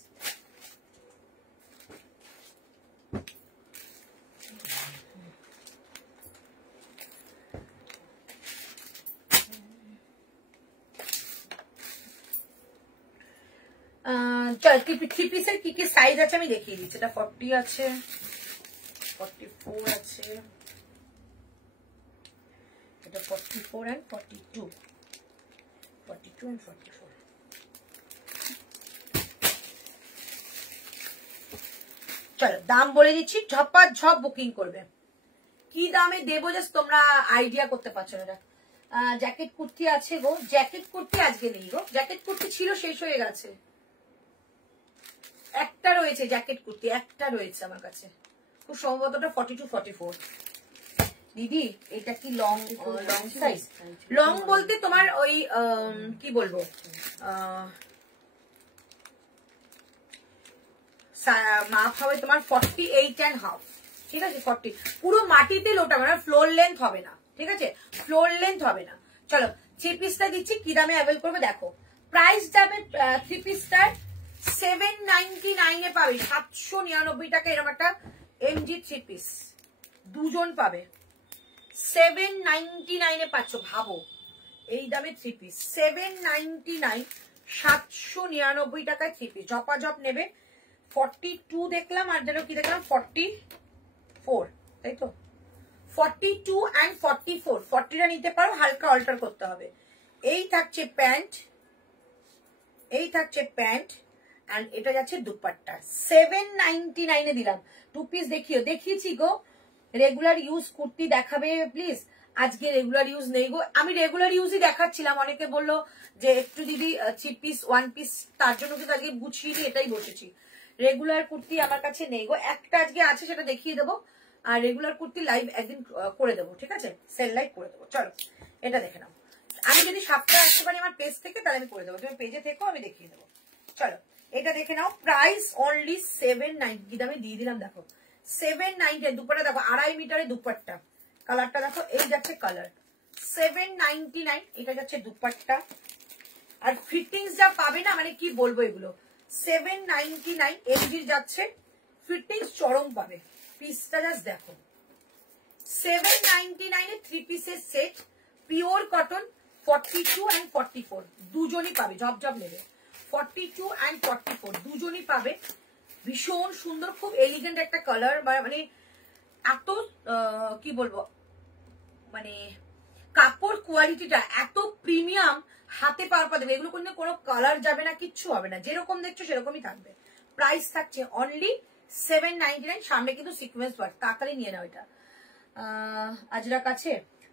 চল, 3 পিসের কি কি সাইজ আছে আমি দেখিয়ে দিচ্ছি। এটা 40 আছে, 44 আছে, এটা 44 and 42, 42 and 44। চলো দাম বলে দিচ্ছি, ঝপাঝপ বুকিং করবে। কি দামে দেবো জাস্ট তোমরা আইডিয়া করতে পারছো না। জ্যাকেট কুর্তি আছে গো, জ্যাকেট কুর্তি আজকে নেই গো, জ্যাকেট কুর্তি ছিল শেষ হয়ে গেছে। একটা রয়েছে জ্যাকেট কুর্তি, একটা রয়েছে আমার কাছে, খুব সম্ভবত 42, 44। দিদি এটা কি লং সাইজ? লং বলতে তোমার ওই কি বলবো, মাপ হবে তোমার 48.5, ঠিক আছে? 40 পুরো মাটিতে লোটা, মানে ফ্লোর লেন্থ হবে না, ঠিক আছে? ফ্লোর লেন্থ হবে না। চলো 3 পিসটা দিচ্ছি, কি দামে অ্যাভেল করবে দেখো। প্রাইস যাবে 3 পিসটার 799 এ পাবে, 799 টাকা এরকম একটা এমজি 3 পিস দুজন পাবে। 799 এ পাচ্ছ, ভাবো এই দামে 3 পিস 799, 799 টাকায় 3 পিস। ঝপাঝপ নেবে। 42 দেখলাম, আর যেন কি দেখলাম 44, তাই তো? 42 and 44, 40টা নিতে পারো, হালকা অল্টার করতে হবে। এই থাকছে প্যান্ট, এই থাকছে প্যান্ট, এন্ড এটা যাচ্ছে দুপাট্টা। 799 এ দিলাম। 2 পিস দেখিও, দেখিয়েছি গো। রেগুলার ইউজ কুর্তি দেখাবে প্লিজ। আজকে রেগুলার ইউজ নেই গো, আমি রেগুলার ইউজই দেখাচ্ছিলাম। অনেকে বললো যে একটু দিদি 3 পিস 1 পিস, তার জন্য কিন্তু আজকে গুছিয়ে নিয়ে এটাই বসেছি। রেগুলার কুর্তি আমার কাছে নেই গো, একটা আজকে আছে সেটা দেখিয়ে দেবো। আর রেগুলার কুর্তি লাইভ একদিন করে দেবো, ঠিক আছে? সেল লাইভ করে দেবো। চলো এটা দেখে নাও। আমি যদি সপ্তাহে আসতে পারি আমার পেজ থেকে, তাহলে আমি করে দেবো। তুমি পেজে থেকো, আমি দেখিয়ে দেবো। চলো এটা দেখে নাও। প্রাইস অনলি 790, কি দামে দিয়ে দিলাম দেখো। 790 দুপাট্টা দেখো, 2.5 মিটারের দুপাট্টা। কালারটা দেখো, এই যাচ্ছে কালার। 799 এটা যাচ্ছে দুপাট্টা। আর ফিটিংস যা পাবে না, মানে কি বলবো এগুলো। 799 এমজির যাচ্ছে, ফিটিংস চরম পাবে। পিসটা জাস্ট দেখো। 799 এ 3 পিসের সেট, পিওর কটন, 42 and 44 দুজনই পাবে। জব নেবে। 42 and 44 দুজনই পাবে। ভীষণ সুন্দর, খুব এলিগেন্ট একটা কালার, মানে এত কি বলবো, মানে কাপড় কোয়ালিটিটা এত প্রিমিয়াম, হাতে পাওয়ার পর দেবে। এগুলো কোনো কালার যাবে না, কিচ্ছু হবে না, যেরকম দেখছো সেরকমই থাকবে। প্রাইস থাকছে অনলি 799। সামনে কিন্তু সিকোয়েন্স ওয়ার্ক, তাড়াতাড়ি নিয়ে নাও এটা। আজরাক আছে,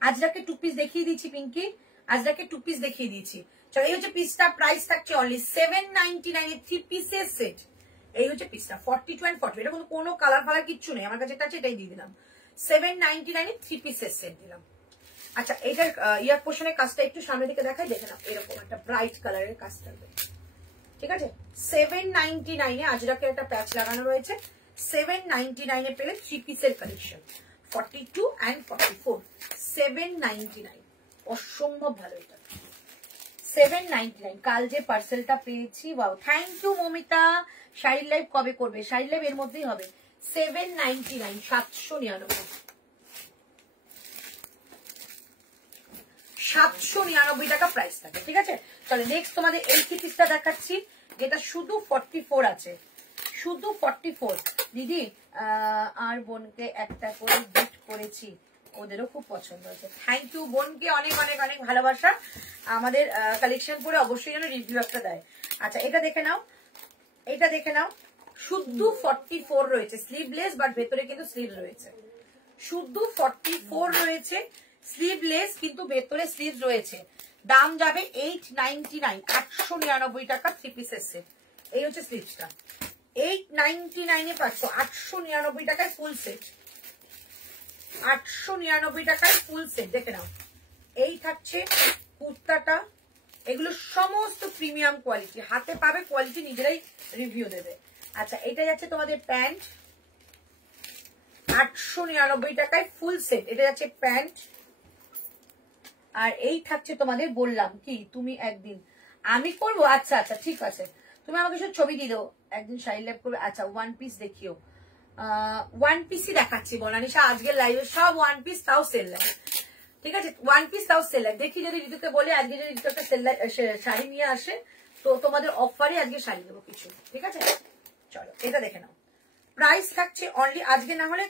আজরাকে 2 পিস দেখিয়ে দিয়েছি পিঙ্কি, আজরাকে 2 পিস দেখিয়ে দিয়েছি। চলো এই হচ্ছে পিসটা। প্রাইস থাকছে অনলি 799 এর 3 পিসের সেট। এই হচ্ছে পিসটা 42 and 40। এটা কোনো কালার ফালার কিচ্ছু নেই, আমার কাছে এটা আছে, এটাই দিয়ে দিলাম। 799 এর 3 পিসের সেট দিলাম। আচ্ছা এইটার ইয়ার পোর্শনের কাজটা একটু সামনে থেকে দেখাই, দেখে নাও। এরকম একটা ব্রাইট কালারের কাজ থাকবে, ঠিক আছে? 799 এ আজরাকের একটা প্যাচ লাগানো রয়েছে। 799 এ পেলে 3 পিসের কালেকশন, 42 and 44, 799। অসম্ভব ভালো এটা। 799। কাল যে পার্সেলটা পেয়েছি, ওয়াও, থ্যাংক ইউ মমিতা। শাড়ির লাইভ কবে করবে? শাড়ির লাইভ এর মধ্যেই হবে। 799, 799, 799 টাকা প্রাইস থাকে, ঠিক আছে? তাহলে নেক্সট তোমাদের এই পিসটা দেখাচ্ছি, যেটা শুধু 44 আছে, শুধু 44। দিদি আর বোনকে একটা করে গিফট করেছি, ওদেরও খুব পছন্দ হয়েছে। থ্যাংক ইউ বোনকে, অনেক অনেক অনেক ভালোবাসা। আমাদের কালেকশন করে অবশ্যই যেন রিভিউ একটা দেয়। আচ্ছা এটা দেখে নাও, এটা দেখে নাও। শুধু 44 রয়েছে, স্লিভলেস, বাট ভেতরে কিন্তু স্লিভ রয়েছে। শুধু 44 রয়েছে, স্লিভলেস, কিন্তু ভেতরে স্লিভ রয়েছে। দাম যাবে 899, 899 টাকা 3 পিসের সেট। এই হচ্ছে স্লিভসটা। 899 এ পাচ্ছ, 899 টাকায় ফুল সেট, 899 টাকায় ফুল সেট। দেখে নাও। এই থাকছে কুর্তাটা। এগুলো সমস্ত প্রিমিয়াম কোয়ালিটি, হাতে পাবে, কোয়ালিটি নিজেরাই রিভিউ দেবে। আচ্ছা এটা যাচ্ছে তোমাদের প্যান্ট, 899 টাকায় ফুল সেট। এটা যাচ্ছে প্যান্ট। আর এই থাকছে তোমাদের, বললাম কি তুমি একদিন আমি করবো। আচ্ছা আচ্ছা ঠিক আছে, তুমি আমাকে সব ছবি দিয়ে দাও, একদিন শাড়ি লাইভ করবে। আচ্ছা 1 পিস দেখিও, 1 পিসই দেখাচ্ছি বনানিশা আজকের লাইভে, সব 1 পিস, তাও সেল লাইভ, ঠিক আছে? 1 পিস তাও সেল লাইভ। দেখি যদি ঋতুকে বলে আজকে যদি ঋতু একটা সেল শাড়ি নিয়ে আসে, তো তোমাদের অফারে আজকে শাড়ি দেবো কিছু, ঠিক আছে? চলো এটা দেখে নাও। প্রাইস থাকছে অনলি, আজকে না হলে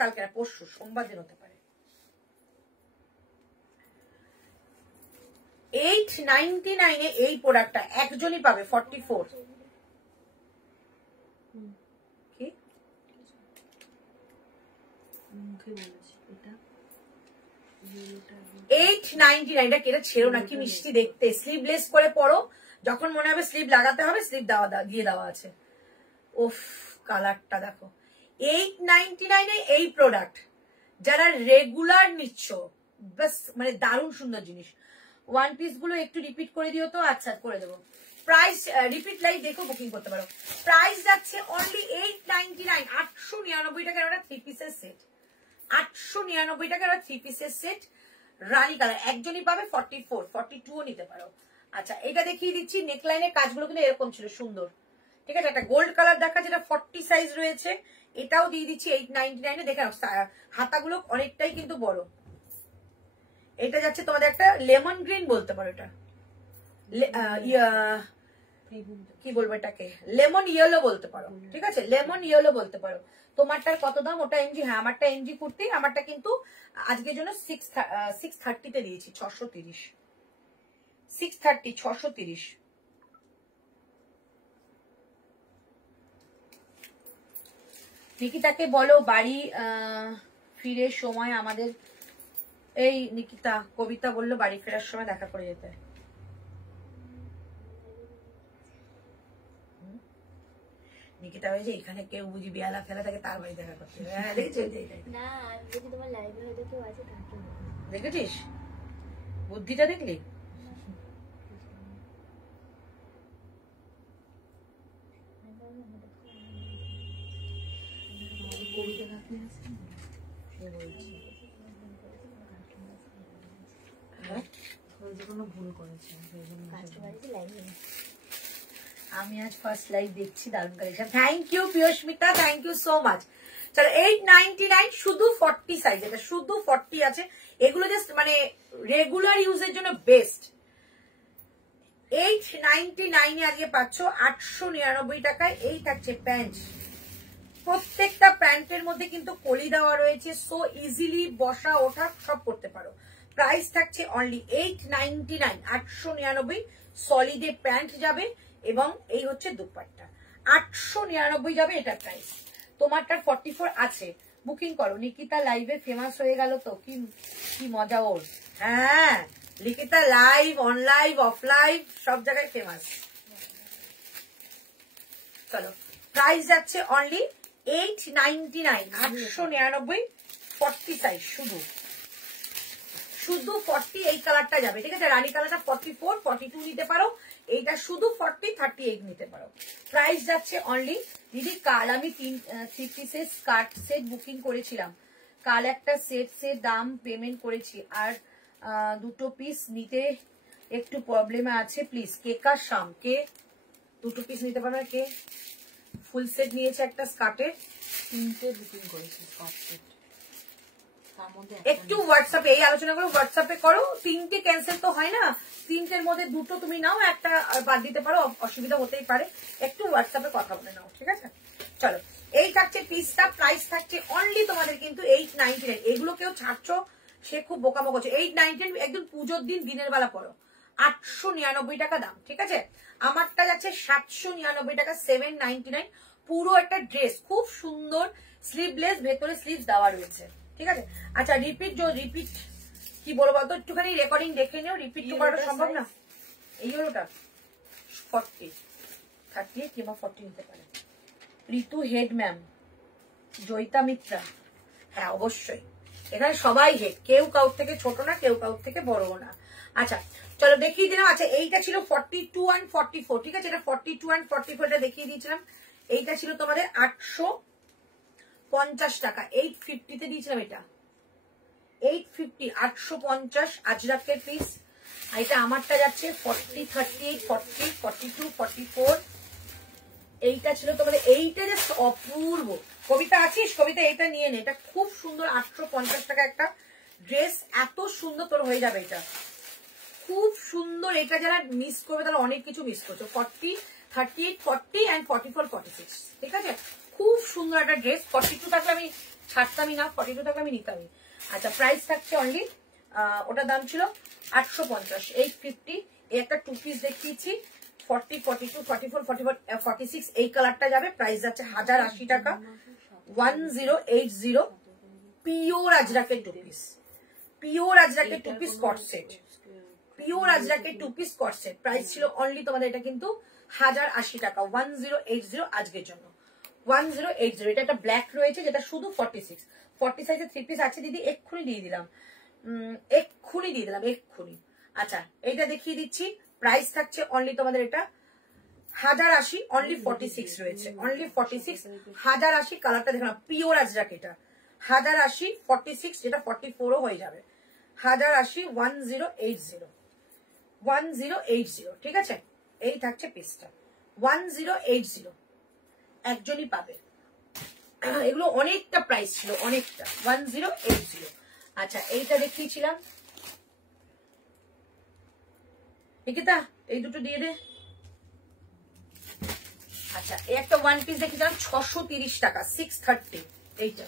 কালকে না, পরশু সোমবার দিন হতে পারে, 899 এ এই প্রোডাক্টটা একজনই পাবে। 44 কি এটা 899 টা কেটে ছেড়ো না, কি মিষ্টি দেখতে। স্লিভলেস করে পরো, যখন মনে হবে স্লিভ লাগাতে হবে, স্লিভ দিয়ে দেওয়া আছে। উফ কালারটা দেখো। 899 এ এই প্রোডাক্ট যারা রেগুলার নিচ্ছ, বাস মানে দারুণ সুন্দর জিনিস। 1 পিস গুলো একটু রিপিট করে দিও তো। আচ্ছা করে দেবো। প্রাইস রিপিট লাইভ দেখো বুকিং করতে পারো। প্রাইস যাচ্ছে অনলি 899, 899 টাকার একটা 3 পিসের সেট, 899 টাকার একটা 3 পিসের সেট রানী কালার। একজনই পাবে 44, 42ও নিতে পারো। আচ্ছা এটা দেখিয়ে দিচ্ছি, নেকলাইনের কাজগুলো কিন্তু এরকম ছিল সুন্দর, ঠিক আছে। একটা গোল্ড কালার দেখা, যেটা 40 সাইজ রয়েছে, এটাও দিয়ে দিচ্ছি 899 এ। দেখে হাতাগুলো অনেকটাই কিন্তু বড়। এটা যাচ্ছে তোমাদের একটা লেমন গ্রিন বলতে পারো, এটা কি বলবো এটাকে, লেমন ইয়েলো বলতে পারো, ঠিক আছে, লেমন ইয়েলো বলতে পারো। তোমারটার কত দাম? ওটা এমজি, হ্যাঁ আমারটা এমজি কুর্তি, আমারটা কিন্তু আজকের জন্য 630 তে দিয়েছি, 630, 630, 630। নিকিতাকে বলো বাড়ি ফিরে সময় আমাদের, এই নিকিতা, কবিতা বললো বাড়ি ফেরার সময় দেখা করে যেতে। নিকিতা হয়েছে এখানে কেউ বুঝি বিয়ালা ফেলা থাকে, তার বাড়ি দেখা করতে। হ্যাঁ দেখেছিস, না আমি যদি তোমার লাইভে হয়তো কেউ আছে তাকে দেখেছিস, বুদ্ধিটা দেখলি। কবিতা কাকি আছে, সে বলছে কোনো ভুল করেছে, সেই জন্য কাস্টমারই লাইভে। আমি আজ ফার্স্ট লাইভ দেখছি, দারুণ collection. Thank you Piyasmita, thank you so much. চলো 899 শুধু 40 সাইজ, এটা শুধু 40 আছে। এগুলো জাস্ট মানে রেগুলার ইউজের জন্য বেস্ট। 899 এ আজকে পাচ্ছ 899 টাকায়। এই থাকছে প্যান্ট, প্রত্যেকটা প্যান্টের মধ্যে কিন্তু কলি দেওয়া রয়েছে, সো ইজিলি বসা ওঠা সব করতে পারো। প্রাইস থাকছে অনলি 899, 899 সলিডে প্যান্ট যাবে, এবং এই হচ্ছে দুপাট্টা 899 যাবে, এটা প্রাইস। তোমারটার 44 আছে, বুকিং করো। নিকিতা লাইভে ফেমাস হয়ে গেল তো, কি মজা ওর। হ্যাঁ Nikita live, on live, of live সব জায়গায় ফেমাস। চলো প্রাইস যাচ্ছে অনলি 899, 899, 40 সাইজ, শুধু 40। এই কালারটা যাবে, ঠিক আছে। রানী কালারটা 44, 42 নিতে পারো, এইটা শুধু 40, 38 নিতে পারো। প্রাইস যাচ্ছে অনলি, দিদি কাল আমি 3 পিসের স্কার্ট সেট বুকিং করেছিলাম, কাল একটা সেট দাম পেমেন্ট করেছি, আর 2 পিস নিতে একটু প্রবলেমে আছে, প্লিজ। কেকার শাম, কে 2 পিস নিতে পারবে? কে ফুল সেট নিয়েছে একটা স্কার্টের? 3টে বুকিং করেছি স্কার্ট সেট, তার মধ্যে একটু হোয়াটসঅ্যাপে এই আলোচনাগুলো হোয়াটসঅ্যাপে করো। 3টে ক্যান্সেল তো হয় না, 3টের মধ্যে 2টো তুমি নাও, একটা বাদ দিতে পারো, অসুবিধা হতেই পারে। একটু হোয়াটসঅ্যাপে কথা বলে নাও, ঠিক আছে। চলো এই থাকছে পিসটা, প্রাইস থাকছে অনলি তোমাদের কিন্তু 899। এগুলো কেউ ছাড়ছো, সে খুব বোকামো করছে। 899 একদম পুজোর দিন দিনের বেলা পড়ো, 899 টাকা দাম, ঠিক আছে। আমারটা যাচ্ছে 799 টাকা, 799। পুরো একটা ড্রেস, খুব সুন্দর, স্লিভলেস, ভেতরে স্লিভস দেওয়া রয়েছে, ঠিক আছে। আচ্ছা রিপিট কি বলবো বলতো, একটুখানি রেকর্ডিং দেখে নিও, রিপিট তো করাটা সম্ভব না। এই হলোটা 40, 38 কিংবা 40 নিতে পারে। ঋতু হেড ম্যাম, জয়িতা মিত্রা, হ্যাঁ অবশ্যই এখানে সবাই হেড, কেউ কাউর থেকে ছোট না, কেউ কাউর থেকে বড়ও না। আচ্ছা চলো দেখিয়ে দিলাম। আচ্ছা এইটা ছিল 42 and 44, ঠিক আছে। এটা 42 and 44 এটা দেখিয়ে দিয়েছিলাম। এইটা ছিল তোমাদের 850 টাকা, 850 তে দিয়েছিলাম। এটা 850, 850 আজরাকের পিস। এটা আমারটা যাচ্ছে 40, 38, 40, 42, 44। এইটা ছিল তোমাদের, এইটা জাস্ট অপূর্ব। কবিতা আছিস? কবিতা এইটা নিয়ে নে, এটা খুব সুন্দর। 850 টাকা একটা ড্রেস, এত সুন্দর তোর হয়ে যাবে। এটা খুব সুন্দর, এটা যারা মিস করবে তারা অনেক কিছু মিস করছো। 40, 38, 40 and 44, 46, ঠিক আছে। খুব সুন্দর একটা ড্রেস। 42 থাকলে আমি ছাড়তামই না, 42 থাকলে আমি নিতামই। আচ্ছা প্রাইস থাকছে অনলি, ওটার দাম ছিল 850, 850। এই একটা 2 পিস দেখিয়েছি, 40, 42, 44, 44, 46। এই কালারটা যাবে, প্রাইস যাচ্ছে 1080 টাকা, 1080। পিওর আজরাকের 2 পিস, পিওর আজরাকের 2 পিস স্কট সেট, পিওর আজরাকের 2 পিস স্কট সেট। প্রাইস ছিল অনলি তোমাদের এটা কিন্তু 1080 টাকা, 1080 আজকের জন্য, 1080। এটা একটা ব্ল্যাক রয়েছে, যেটা শুধু 46, 40 সাইজের 3 পিস আছে দিদি, এক্ষুনি দিয়ে দিলাম, এক্ষুনি। আচ্ছা এইটা দেখিয়ে দিচ্ছি, প্রাইস থাকছে অনলি তোমাদের এটা 1080 অনলি 46 রয়েছে, অনলি 46 1080 কালারটা দেখো না, পিওর আজরাক এটা 1080 46 যেটা 44ও হয়ে যাবে 1080 1080 1080 ঠিক আছে। এই থাকছে পিসটা 1080 একজনই পাবে, এগুলো অনেকটা প্রাইস ছিল অনেকটা 1080। আচ্ছা এইটা দেখিয়েছিলাম নিকিতা, এই দুটো দিয়ে দে। আচ্ছা এই একটা ওয়ান পিস দেখিয়েছিলাম 630 টাকা 630, এইটা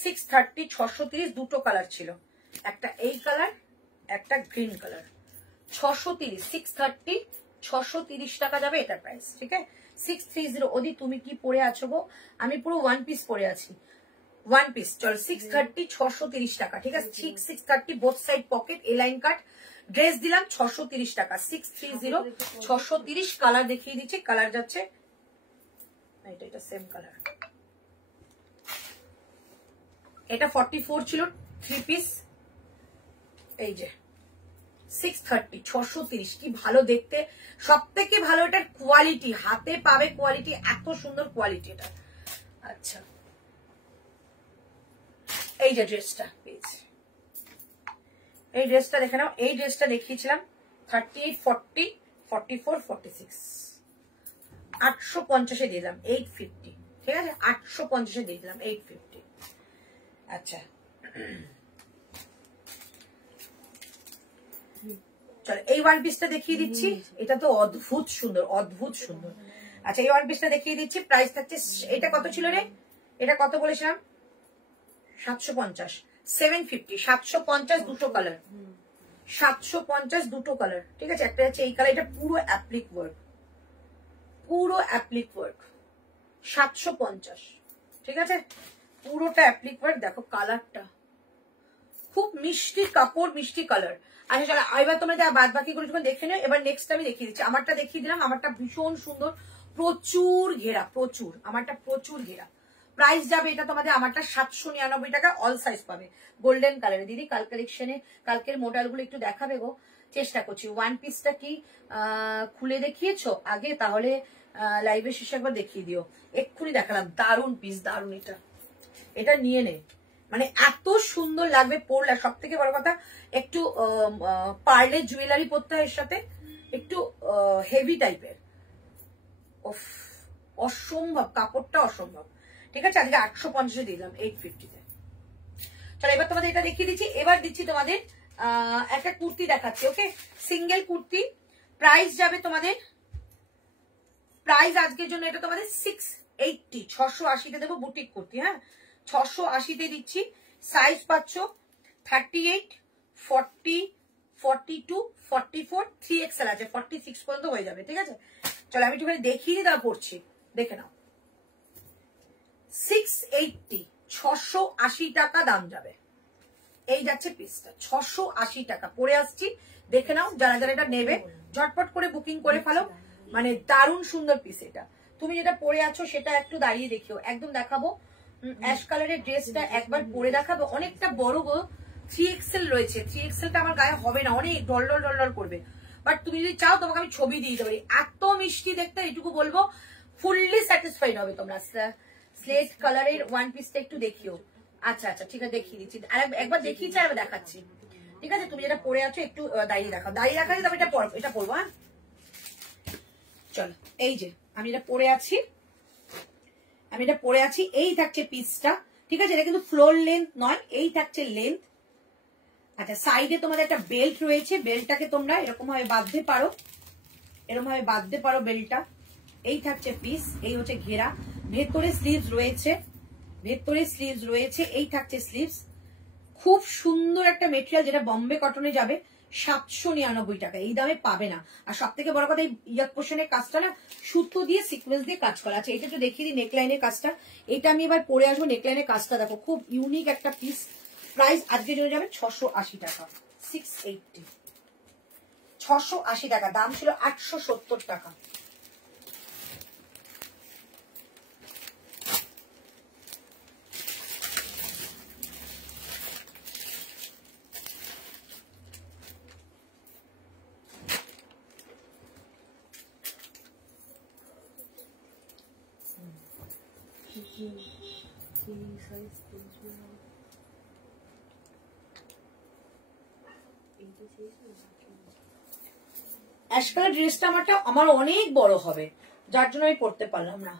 630 630 দুটো কালার ছিল, একটা এই কালার একটা গ্রিন কালার 630 630 630 টাকা যাবে এটা প্রাইস, ঠিক আছে 630। ওদি তুমি কি পরে আছো গো? আমি পুরো ওয়ান পিস পরে আছি, ওয়ান পিস চলো 630 630 টাকা, ঠিক আছে 630 বোথ সাইড পকেট এ লাইন কাট, ড্রেস দিলাম 630 টাকা 630 630। কালার দেখিয়ে দিচ্ছি, কালার যাচ্ছে এটা সেম কালার, এটা 44 ছিল 3 পিস, এই যে 630 630 কি ভালো দেখতে, সব থেকে ভালো এটার কোয়ালিটি, হাতে পাবে কোয়ালিটি, এত সুন্দর কোয়ালিটি এটা। আচ্ছা এই যে ড্রেসটা পেয়েছি, এই ড্রেসটা দেখে নাও, এই ড্রেসটা দেখিয়েছিলাম 38 40 44 46 850 দিয়ে দিলাম 850, ঠিক আছে 850 দিয়ে দিলাম 850। আচ্ছা চলো এই ওয়ান পিসটা দেখিয়ে দিচ্ছি, এটা তো অদ্ভুত সুন্দর অদ্ভুত সুন্দর। আচ্ছা এই ওয়ান পিসটা দেখিয়ে দিচ্ছি, প্রাইস থাকছে, এটা কত ছিল রে, এটা কত বলেছিলাম 750 750 750 দুটো কালার 750 দুটো কালার, ঠিক আছে একটা হচ্ছে এই কালার, এটা পুরো অ্যাপ্লিক ওয়ার্ক, পুরো অ্যাপ্লিক ওয়ার্ক 750, ঠিক আছে পুরোটা অ্যাপ্লিক ওয়ার্ক। দেখো কালারটা খুব মিষ্টি কাপড় মিষ্টি কালার। আচ্ছা চলো এবার তোমরা যা বাদ বাকি করে যখন দেখে নিও, এবার নেক্সট আমি দেখিয়ে দিচ্ছি, আমারটা দেখিয়ে দিলাম, আমারটা ভীষণ সুন্দর প্রচুর ঘেরা, প্রচুর আমারটা প্রচুর ঘেরা, প্রাইস যাবে এটা তোমাদের আমারটা 799 টাকা, অল সাইজ পাবে, গোল্ডেন কালারে। দিদি কাল কালেকশনে কালকের মডেল গুলো একটু দেখাবে গো, চেষ্টা করছি। ওয়ান পিসটা কি খুলে দেখিয়েছো আগে, তাহলে লাইভে শেষে একবার দেখিয়ে দিও, এক্ষুনি দেখালাম, দারুন পিস দারুন, এটা এটা নিয়ে নে, মানে এত সুন্দর লাগবে পরলে, সব থেকে বড় কথা একটু পার্লে জুয়েলারি পরতে হয় এর সাথে, একটু হেভি টাইপের, অসম্ভব কাপড়টা অসম্ভব, ঠিক আছে আজকে 850 দিলাম 850-তে। চলো এবার তোমাদের এটা দেখিয়ে দিচ্ছি, এবার দিচ্ছি তোমাদের একটা কুর্তি দেখাচ্ছি, ওকে সিঙ্গেল কুর্তি, প্রাইস যাবে তোমাদের, প্রাইস আজকের জন্য এটা তোমাদের 680 680-তে দেবো, বুটিক কুর্তি, হ্যাঁ 680-তে দিচ্ছি, সাইজ পাচ্ছ 38 40 42 44 3XL আছে, 46 পর্যন্ত হয়ে যাবে, ঠিক আছে চলো আমি একটু দেখিয়ে দিই, তারপর পড়ছি দেখে নাও। 680 680 টাকা দাম যাবে, এই যাচ্ছে পিসটা 680 টাকা, পরে আসছি দেখে নাও, যারা যারা এটা নেবে ঝটপট করে বুকিং করে ফেলো, মানে দারুণ সুন্দর পিস এটা। তুমি যেটা পরে আছো সেটা একটু দাঁড়িয়ে দেখিও, একদম দেখাবো, অ্যাশ কালারের ড্রেসটা একবার পরে দেখাবো, অনেকটা বড় গো, 3XL রয়েছে, 3XL-টা আমার গায়ে হবে না, অনেক ডল ডল করবে, বাট তুমি যদি চাও তোমাকে আমি ছবি দিয়ে দিতে পারি, এত মিষ্টি দেখতে, এটুকু বলবো ফুললি স্যাটিসফাইড হবে তোমরা। স্লেট কালারের ওয়ান পিসটা একটু দেখিও, আচ্ছা আচ্ছা ঠিক আছে দেখিয়ে দিচ্ছি, আর একবার দেখিয়েছি আর দেখাচ্ছি, ঠিক আছে তুমি যেটা পরে আছো একটু দাঁড়িয়ে দেখাও, দাঁড়িয়ে রাখা তবে এটা পরবো, হ্যাঁ চলো এই যে আমি এটা পরে আছি, আমি এটা পরে আছি, এই থাকছে পিসটা, ঠিক আছে এটা কিন্তু ফ্লোর লেন্থ নয়, এই থাকছে লেন্থ। আচ্ছা সাইডে তোমাদের একটা বেল্ট রয়েছে, বেল্টটাকে তোমরা এরকম ভাবে বাঁধতে পারো, এরকম ভাবে বাঁধতে পারো বেল্টটা, এই থাকছে পিস, এই হচ্ছে ঘেরা, ভেতরে স্লিভস রয়েছে, ভেতরে স্লিভস রয়েছে, এই থাকছে স্লিভস, খুব সুন্দর একটা মেটেরিয়াল, যেটা বম্বে কটনে যাবে 799 টাকা, এই দামে পাবে না। আর সব থেকে বড় কথা এই ইয়াক পোর্শনের কাজটা না সুতো দিয়ে সিকোয়েন্স দিয়ে কাজ করা আছে, এটা একটু দেখিয়ে দিই নেকলাইনের কাজটা, এটা আমি এবার পরে আসবো, নেকলাইনের কাজটা দেখো খুব ইউনিক একটা পিস, প্রাইস আজকের জন্য যাবে 680 টাকা 680 680 টাকা, দাম ছিল 870 টাকা। অ্যাশ কালার ড্রেসটা আমার অনেক বড় হবে, যার জন্য আমি পরতে পারলাম না।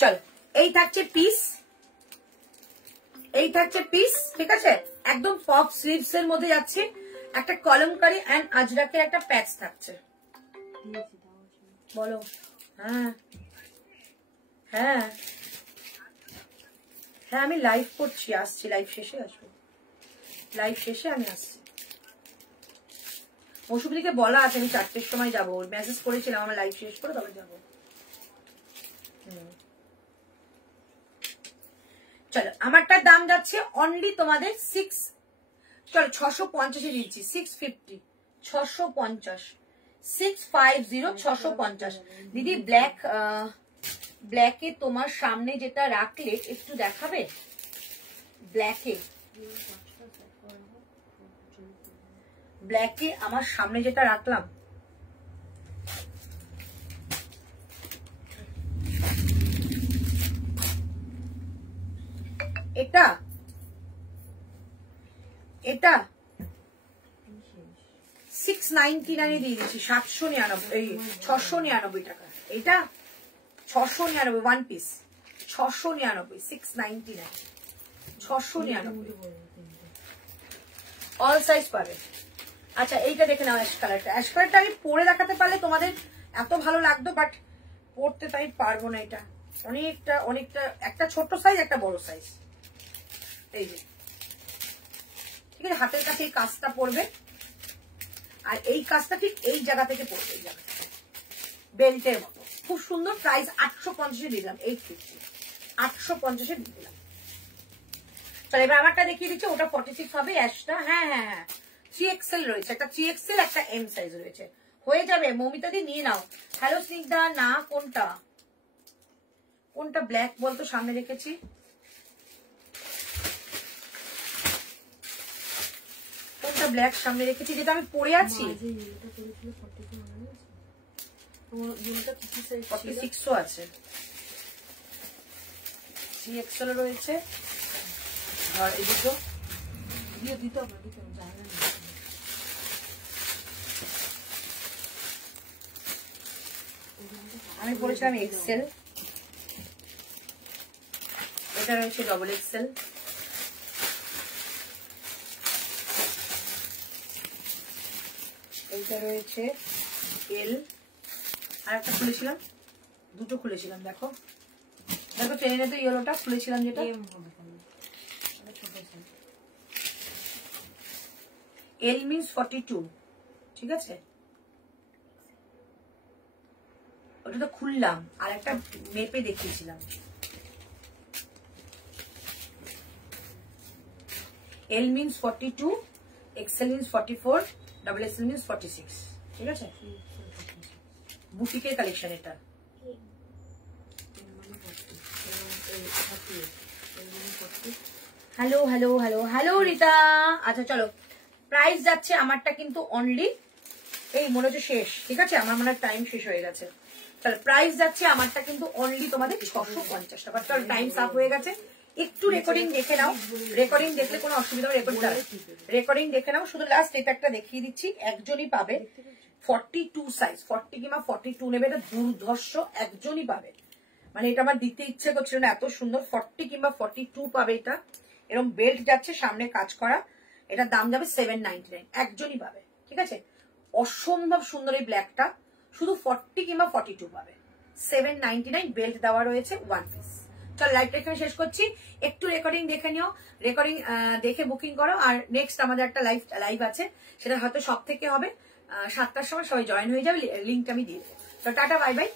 চল, এই থাকছে পিস, এই থাকছে পিস, ঠিক আছে, একদম পপ স্লিভস এর মধ্যে যাচ্ছে, একটা কলমকারি এন্ড আজরাকের একটা প্যাচ থাকছে। বলো। হ্যাঁ হ্যাঁ হ্যাঁ, আমি লাইভ করছি, আসছি, লাইভ শেষে আসবো, লাইভ শেষে আমি আসছি। মৌসুমীকে বলা আছে আমি 4টের সময় যাবো, মেসেজ করেছিলাম আমার লাইভ শেষ করে তবে যাবো। চলো, আমারটার দাম যাচ্ছে অনলি তোমাদের 650 দিচ্ছি, 650, 650, 650, 650। দিদি ব্ল্যাকে তোমার সামনে যেটা রাখলে একটু দেখাবে, ব্ল্যাকে আমার সামনে যেটা রাখলাম, এটা 699 দিয়ে দিচ্ছি, 699 টাকা। এটা 699 ওয়ান পিস, 699, 699, 699 অল সাইজ পাবে। আচ্ছা, এইটা দেখে নাও, অ্যাশ কালারটা। অ্যাশ কালারটা আমি পরে দেখাতে পারলে তোমাদের এত ভালো লাগতো, বাট পরতে তাই পারবো না। এটা অনেকটা একটা ছোট সাইজ, একটা বড় সাইজ। এই যে, ঠিক আছে, হাতের কাছে এই কাজটা পড়বে, আর এই কাজটা ঠিক এই জায়গা থেকে পড়বে, এই জায়গা বেল্টের মতো, খুব সুন্দর। প্রাইস 850 দিলাম, 850, 850 দিয়ে দিলাম। চলো, এবার আমারটা দেখিয়ে দিচ্ছি, ওটা 46 হবে অ্যাশটা। হ্যাঁ হ্যাঁ হ্যাঁ, 3XL রয়েছে, একটা 3XL, একটা M সাইজ রয়েছে, হয়ে যাবে। মৌমিতা দি নিয়ে নাও। হ্যালো স্নিগ্ধা, না কোনটা ব্ল্যাক বলতো, সামনে রেখেছি, কোনটা ব্ল্যাক সামনে রেখেছি, যেটা আমি পরে আছি। 46ও আছে, 3XL রয়েছে, আর এই দুটো দিতে হবে, আমি বলেছিলাম XL, এটা রয়েছে XXL, এইটা রয়েছে L, আর একটা খুলেছিলাম, দুটো খুলেছিলাম, দেখো ট্রেনে তো ইয়েলোটা খুলেছিলাম, যেটা L means 42, ঠিক আছে, ওটা তো খুললাম, আর একটা মেপে দেখিয়েছিলাম। L means 42, XL means 44, XXL means 46, ঠিক আছে। বুটিকের কালেকশন এটা। Hello hello hello hello Rita. আচ্ছা চলো, প্রাইস যাচ্ছে আমারটা কিন্তু অনলি, এই মনে হচ্ছে শেষ, ঠিক আছে, আমার মনে হয় টাইম শেষ হয়ে গেছে। তাহলে প্রাইস যাচ্ছে আমারটা কিন্তু অনলি তোমাদের 650 টাকা। চলো, টাইম সাফ হয়ে গেছে, একটু রেকর্ডিং দেখে নাও, রেকর্ডিং দেখলে কোনো অসুবিধা, রেকর্ডিং দেখে নাও। শুধু লাস্ট এটা একটা দেখিয়ে দিচ্ছি, একজনই পাবে 42 সাইজ, 40 কিংবা 42 নেবে, এটা দুর্ধর্ষ একজনই পাবে। মানে এটা আমার দিতে ইচ্ছে করছিল না, এত সুন্দর 40 কিংবা 42 পাবে। এটা এরকম বেল্ট যাচ্ছে, সামনে কাজ করা, এটার দাম যাবে 799, একজনই পাবে, ঠিক আছে। অসম্ভব সুন্দর এই ব্ল্যাকটা, শুধু 40 কিংবা 42 পাবে, 799, বেল্ট দেওয়া রয়েছে, ওয়ান পিস। চল, লাইভটা এখানে শেষ করছি, একটু রেকর্ডিং দেখে নিও, রেকর্ডিং দেখে বুকিং করো। আর নেক্সট আমাদের একটা লাইভ আছে, সেটা হয়তো সব থেকে হবে 7টার সময়, সবাই জয়েন হয়ে যাবে, লিঙ্কটা আমি দিয়ে দেবো। তো টাটা, বাই বাই।